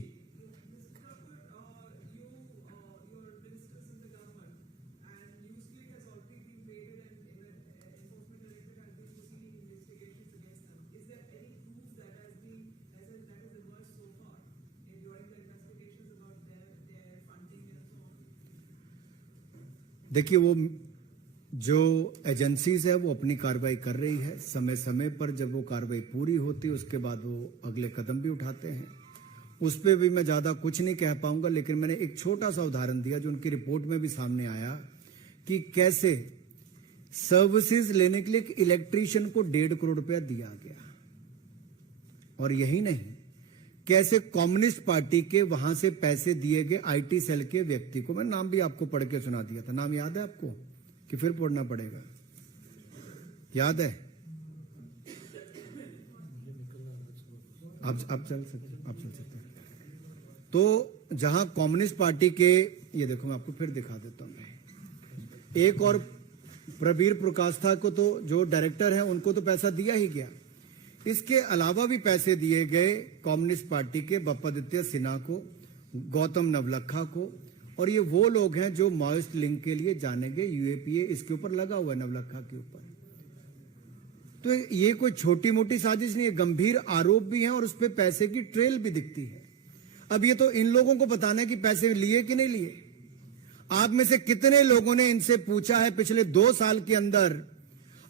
देखिए, वो जो एजेंसीज है वो अपनी कार्रवाई कर रही है। समय समय पर जब वो कार्रवाई पूरी होती है उसके बाद वो अगले कदम भी उठाते हैं। उस पर भी मैं ज़्यादा कुछ नहीं कह पाऊंगा, लेकिन मैंने एक छोटा सा उदाहरण दिया जो उनकी रिपोर्ट में भी सामने आया कि कैसे सर्विसेज लेने के लिए एक इलेक्ट्रीशियन को 1.5 करोड़ रुपया दिया गया। और यही नहीं, कैसे कम्युनिस्ट पार्टी के वहां से पैसे दिए गए आईटी सेल के व्यक्ति को। मैं नाम भी आपको पढ़ के सुना दिया था। नाम याद है आपको कि फिर पढ़ना पड़ेगा? याद है? आप चल सकते हैं। तो जहां कम्युनिस्ट पार्टी के, ये देखो मैं आपको फिर दिखा देता हूं, एक और प्रवीर प्रकाष्ठा को तो जो डायरेक्टर हैं उनको तो पैसा दिया ही गया, इसके अलावा भी पैसे दिए गए कम्युनिस्ट पार्टी के बप्पादित्य सिन्हा को, गौतम नवलखा को, और ये वो लोग हैं जो माओइस्ट लिंक के लिए जाने गए। यूएपीए इसके ऊपर लगा हुआ है, नवलखा के ऊपर। तो ये कोई छोटी मोटी साजिश नहीं है, गंभीर आरोप भी हैं और उस पर पैसे की ट्रेल भी दिखती है। अब ये तो इन लोगों को बताना है कि पैसे लिए कि नहीं लिए। आप में से कितने लोगों ने इनसे पूछा है पिछले 2 साल के अंदर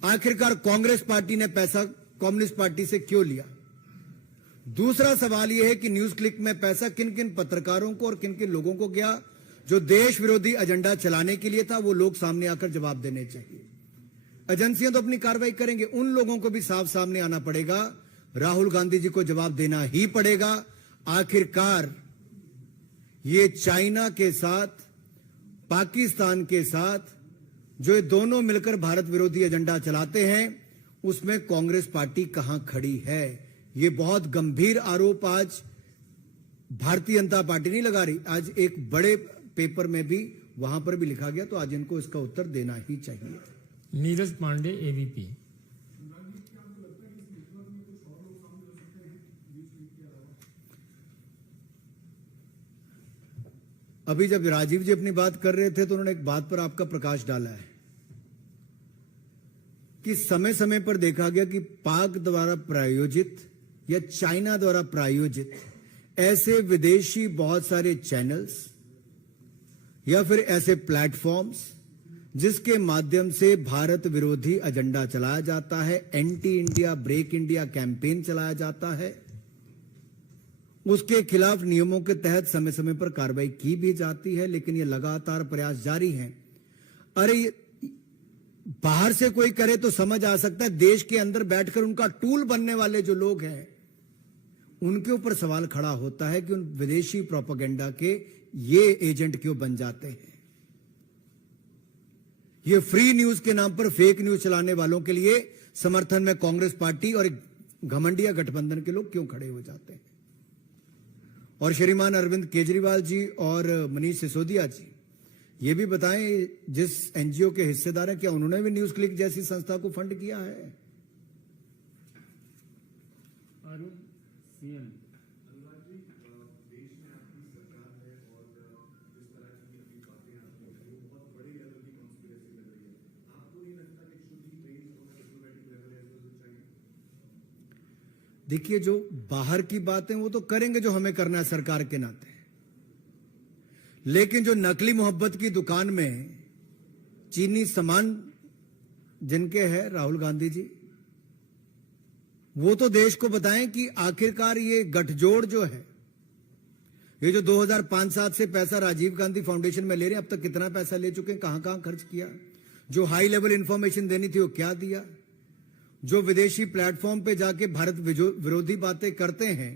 आखिरकार कांग्रेस पार्टी ने पैसा कम्युनिस्ट पार्टी से क्यों लिया? दूसरा सवाल यह है कि न्यूज क्लिक में पैसा किन किन पत्रकारों को और किन किन लोगों को गया जो देश विरोधी एजेंडा चलाने के लिए था, वो लोग सामने आकर जवाब देने चाहिए। एजेंसियां तो अपनी कार्रवाई करेंगे, उन लोगों को भी साफ सामने आना पड़ेगा। राहुल गांधी जी को जवाब देना ही पड़ेगा। आखिरकार ये चाइना के साथ, पाकिस्तान के साथ जो ये दोनों मिलकर भारत विरोधी एजेंडा चलाते हैं, उसमें कांग्रेस पार्टी कहां खड़ी है? ये बहुत गंभीर आरोप आज भारतीय जनता पार्टी नहीं लगा रही, आज एक बड़े पेपर में भी वहां पर भी लिखा गया, तो आज इनको इसका उत्तर देना ही चाहिए। नीरज पांडे, एबीपी। अभी जब राजीव जी अपनी बात कर रहे थे तो उन्होंने एक बात पर आपका प्रकाश डाला है कि समय समय पर देखा गया कि पाक द्वारा प्रायोजित या चाइना द्वारा प्रायोजित ऐसे विदेशी बहुत सारे चैनल्स या फिर ऐसे प्लेटफॉर्म्स जिसके माध्यम से भारत विरोधी एजेंडा चलाया जाता है, anti India, break India campaign चलाया जाता है, उसके खिलाफ नियमों के तहत समय समय पर कार्रवाई की भी जाती है, लेकिन ये लगातार प्रयास जारी हैं। अरे बाहर से कोई करे तो समझ आ सकता है, देश के अंदर बैठकर उनका टूल बनने वाले जो लोग हैं उनके ऊपर सवाल खड़ा होता है कि उन विदेशी प्रोपेगेंडा के ये एजेंट क्यों बन जाते हैं। ये फ्री न्यूज के नाम पर फेक न्यूज चलाने वालों के लिए समर्थन में कांग्रेस पार्टी और घमंडिया गठबंधन के लोग क्यों खड़े हो जाते हैं। और श्रीमान अरविंद केजरीवाल जी और मनीष सिसोदिया जी, ये भी बताएं जिस एनजीओ के हिस्सेदार हैं, क्या उन्होंने भी न्यूज क्लिक जैसी संस्था को फंड किया है? अरुण सीएम। देखिए, जो बाहर की बातें वो तो करेंगे जो हमें करना है सरकार के नाते, लेकिन जो नकली मोहब्बत की दुकान में चीनी सामान जिनके है राहुल गांधी जी, वो तो देश को बताएं कि आखिरकार ये गठजोड़ जो है, ये जो 2005-7 से पैसा राजीव गांधी फाउंडेशन में ले रहे हैं, अब तक कितना पैसा ले चुके हैं, कहां कहां खर्च किया, जो हाई लेवल इंफॉर्मेशन देनी थी वो क्या दिया, जो विदेशी प्लेटफॉर्म पे जाके भारत विरोधी बातें करते हैं,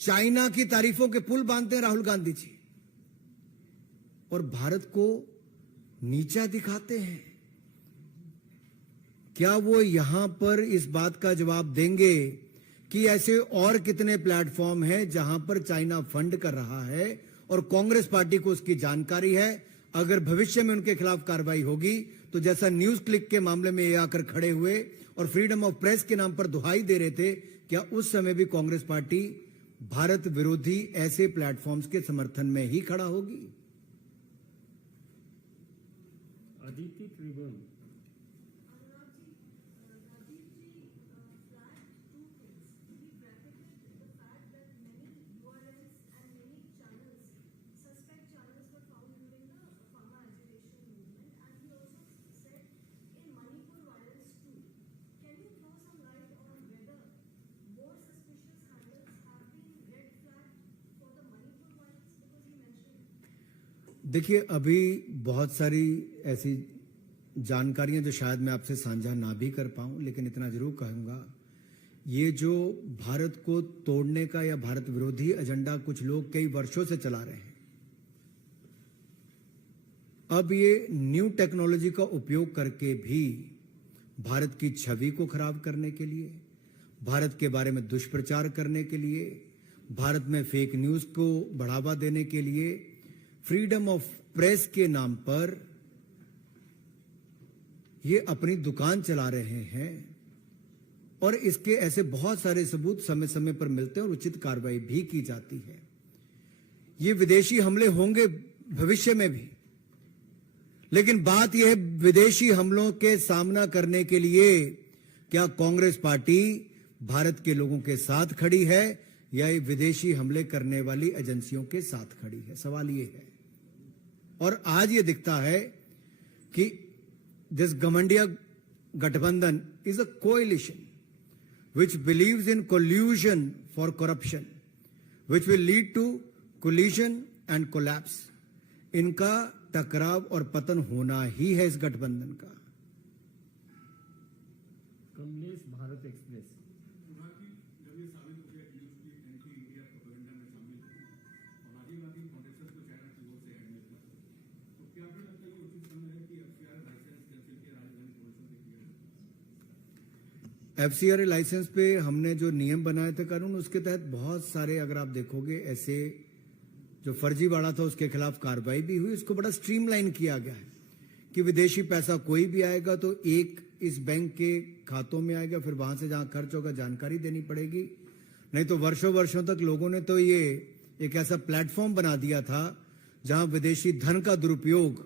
चाइना की तारीफों के पुल बांधते हैं राहुल गांधी जी और भारत को नीचा दिखाते हैं। क्या वो यहां पर इस बात का जवाब देंगे कि ऐसे और कितने प्लेटफॉर्म हैं जहां पर चाइना फंड कर रहा है और कांग्रेस पार्टी को उसकी जानकारी है? अगर भविष्य में उनके खिलाफ कार्रवाई होगी तो जैसा न्यूज क्लिक के मामले में ये आकर खड़े हुए और फ्रीडम ऑफ प्रेस के नाम पर दुहाई दे रहे थे, क्या उस समय भी कांग्रेस पार्टी भारत विरोधी ऐसे प्लेटफॉर्म्स के समर्थन में ही खड़ा होगी? अदिति त्रिभुवन। देखिए, अभी बहुत सारी ऐसी जानकारियां जो शायद मैं आपसे साझा ना भी कर पाऊं, लेकिन इतना जरूर कहूंगा, ये जो भारत को तोड़ने का या भारत विरोधी एजेंडा कुछ लोग कई वर्षों से चला रहे हैं, अब ये न्यू टेक्नोलॉजी का उपयोग करके भी भारत की छवि को खराब करने के लिए, भारत के बारे में दुष्प्रचार करने के लिए, भारत में फेक न्यूज को बढ़ावा देने के लिए, फ्रीडम ऑफ प्रेस के नाम पर ये अपनी दुकान चला रहे हैं। और इसके ऐसे बहुत सारे सबूत समय समय पर मिलते हैं और उचित कार्रवाई भी की जाती है। ये विदेशी हमले होंगे भविष्य में भी, लेकिन बात यह है विदेशी हमलों के सामना करने के लिए क्या कांग्रेस पार्टी भारत के लोगों के साथ खड़ी है या ये विदेशी हमले करने वाली एजेंसियों के साथ खड़ी है? सवाल ये है। और आज ये दिखता है कि दिस गठबंधन गठबंधन is a coalition which believes in collusion for corruption, which will lead to collision and collapse. इनका टकराव और पतन होना ही है इस गठबंधन का। Kamlesh, Bharat Express. FCR license पे हमने जो नियम बनाए थे कानून, उसके तहत बहुत सारे अगर आप देखोगे ऐसे जो फर्जीवाड़ा था उसके खिलाफ कार्रवाई भी हुई। उसको बड़ा स्ट्रीमलाइन किया गया है कि विदेशी पैसा कोई भी आएगा तो एक इस बैंक के खातों में आएगा, फिर वहां से जहां खर्च होगा जानकारी देनी पड़ेगी। नहीं तो वर्षों वर्षों तक लोगों ने तो ये एक ऐसा प्लेटफॉर्म बना दिया था जहां विदेशी धन का दुरुपयोग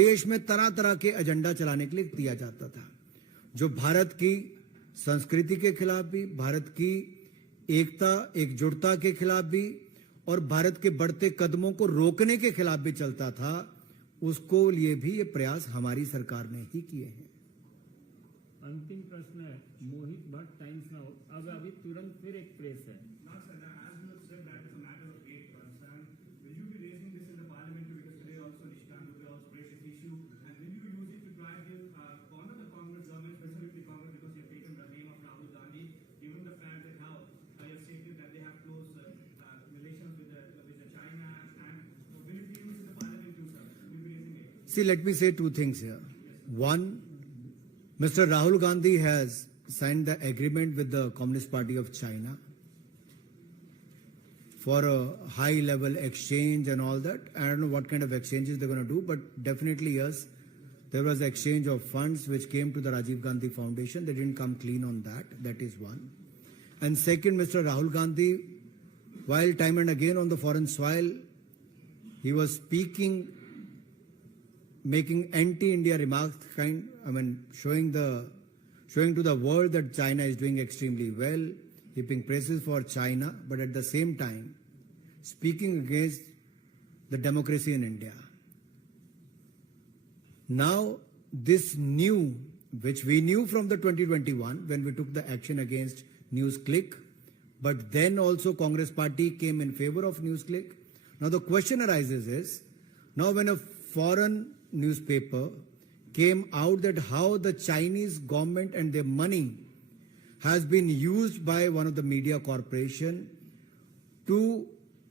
देश में तरह तरह के एजेंडा चलाने के लिए किया जाता था, जो भारत की संस्कृति के खिलाफ भी, भारत की एकता एकजुटता के खिलाफ भी और भारत के बढ़ते कदमों को रोकने के खिलाफ भी चलता था। उसको लिए भी ये प्रयास हमारी सरकार ने ही किए हैं। अंतिम प्रश्न है मोहित भट्ट, टाइम्स नाउ। अब अभी तुरंत फिर एक प्रेस है। See, let me say two things here. One, Mr. Rahul Gandhi has signed the agreement with the Communist Party of China for a high-level exchange and all that. I don't know what kind of exchanges they're going to do, but definitely yes, there was exchange of funds which came to the Rajiv Gandhi Foundation. They didn't come clean on that. That is one. And second, Mr. Rahul Gandhi, while time and again on the foreign soil, he was speaking, making anti-India remarks, showing to the world that China is doing extremely well, heaping praises for China, but at the same time speaking against the democracy in India. Now, this new, which we knew from the 2021 when we took the action against NewsClick, but then also Congress Party came in favor of NewsClick. Now the question arises is, now when a foreign newspaper came out that how the Chinese government and their money has been used by one of the media corporation to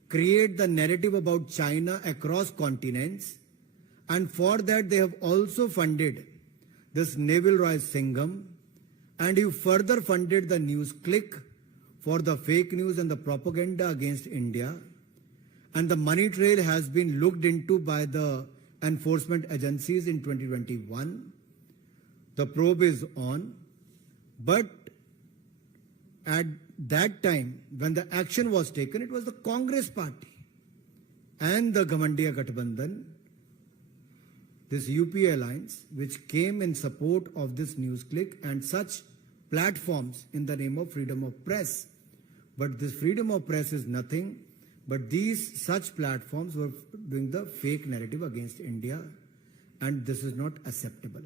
create the narrative about China across continents, and for that they have also funded this Neville Roy Singham, and you further funded the NewsClick for the fake news and the propaganda against India, and the money trail has been looked into by the enforcement agencies in 2021. The probe is on, but at that time when the action was taken, it was the Congress Party and the Gamandiya Gathbandhan, this UPA alliance, which came in support of this NewsClick and such platforms in the name of freedom of press. But this freedom of press is nothing but these such platforms were doing the fake narrative against India, and this is not acceptable.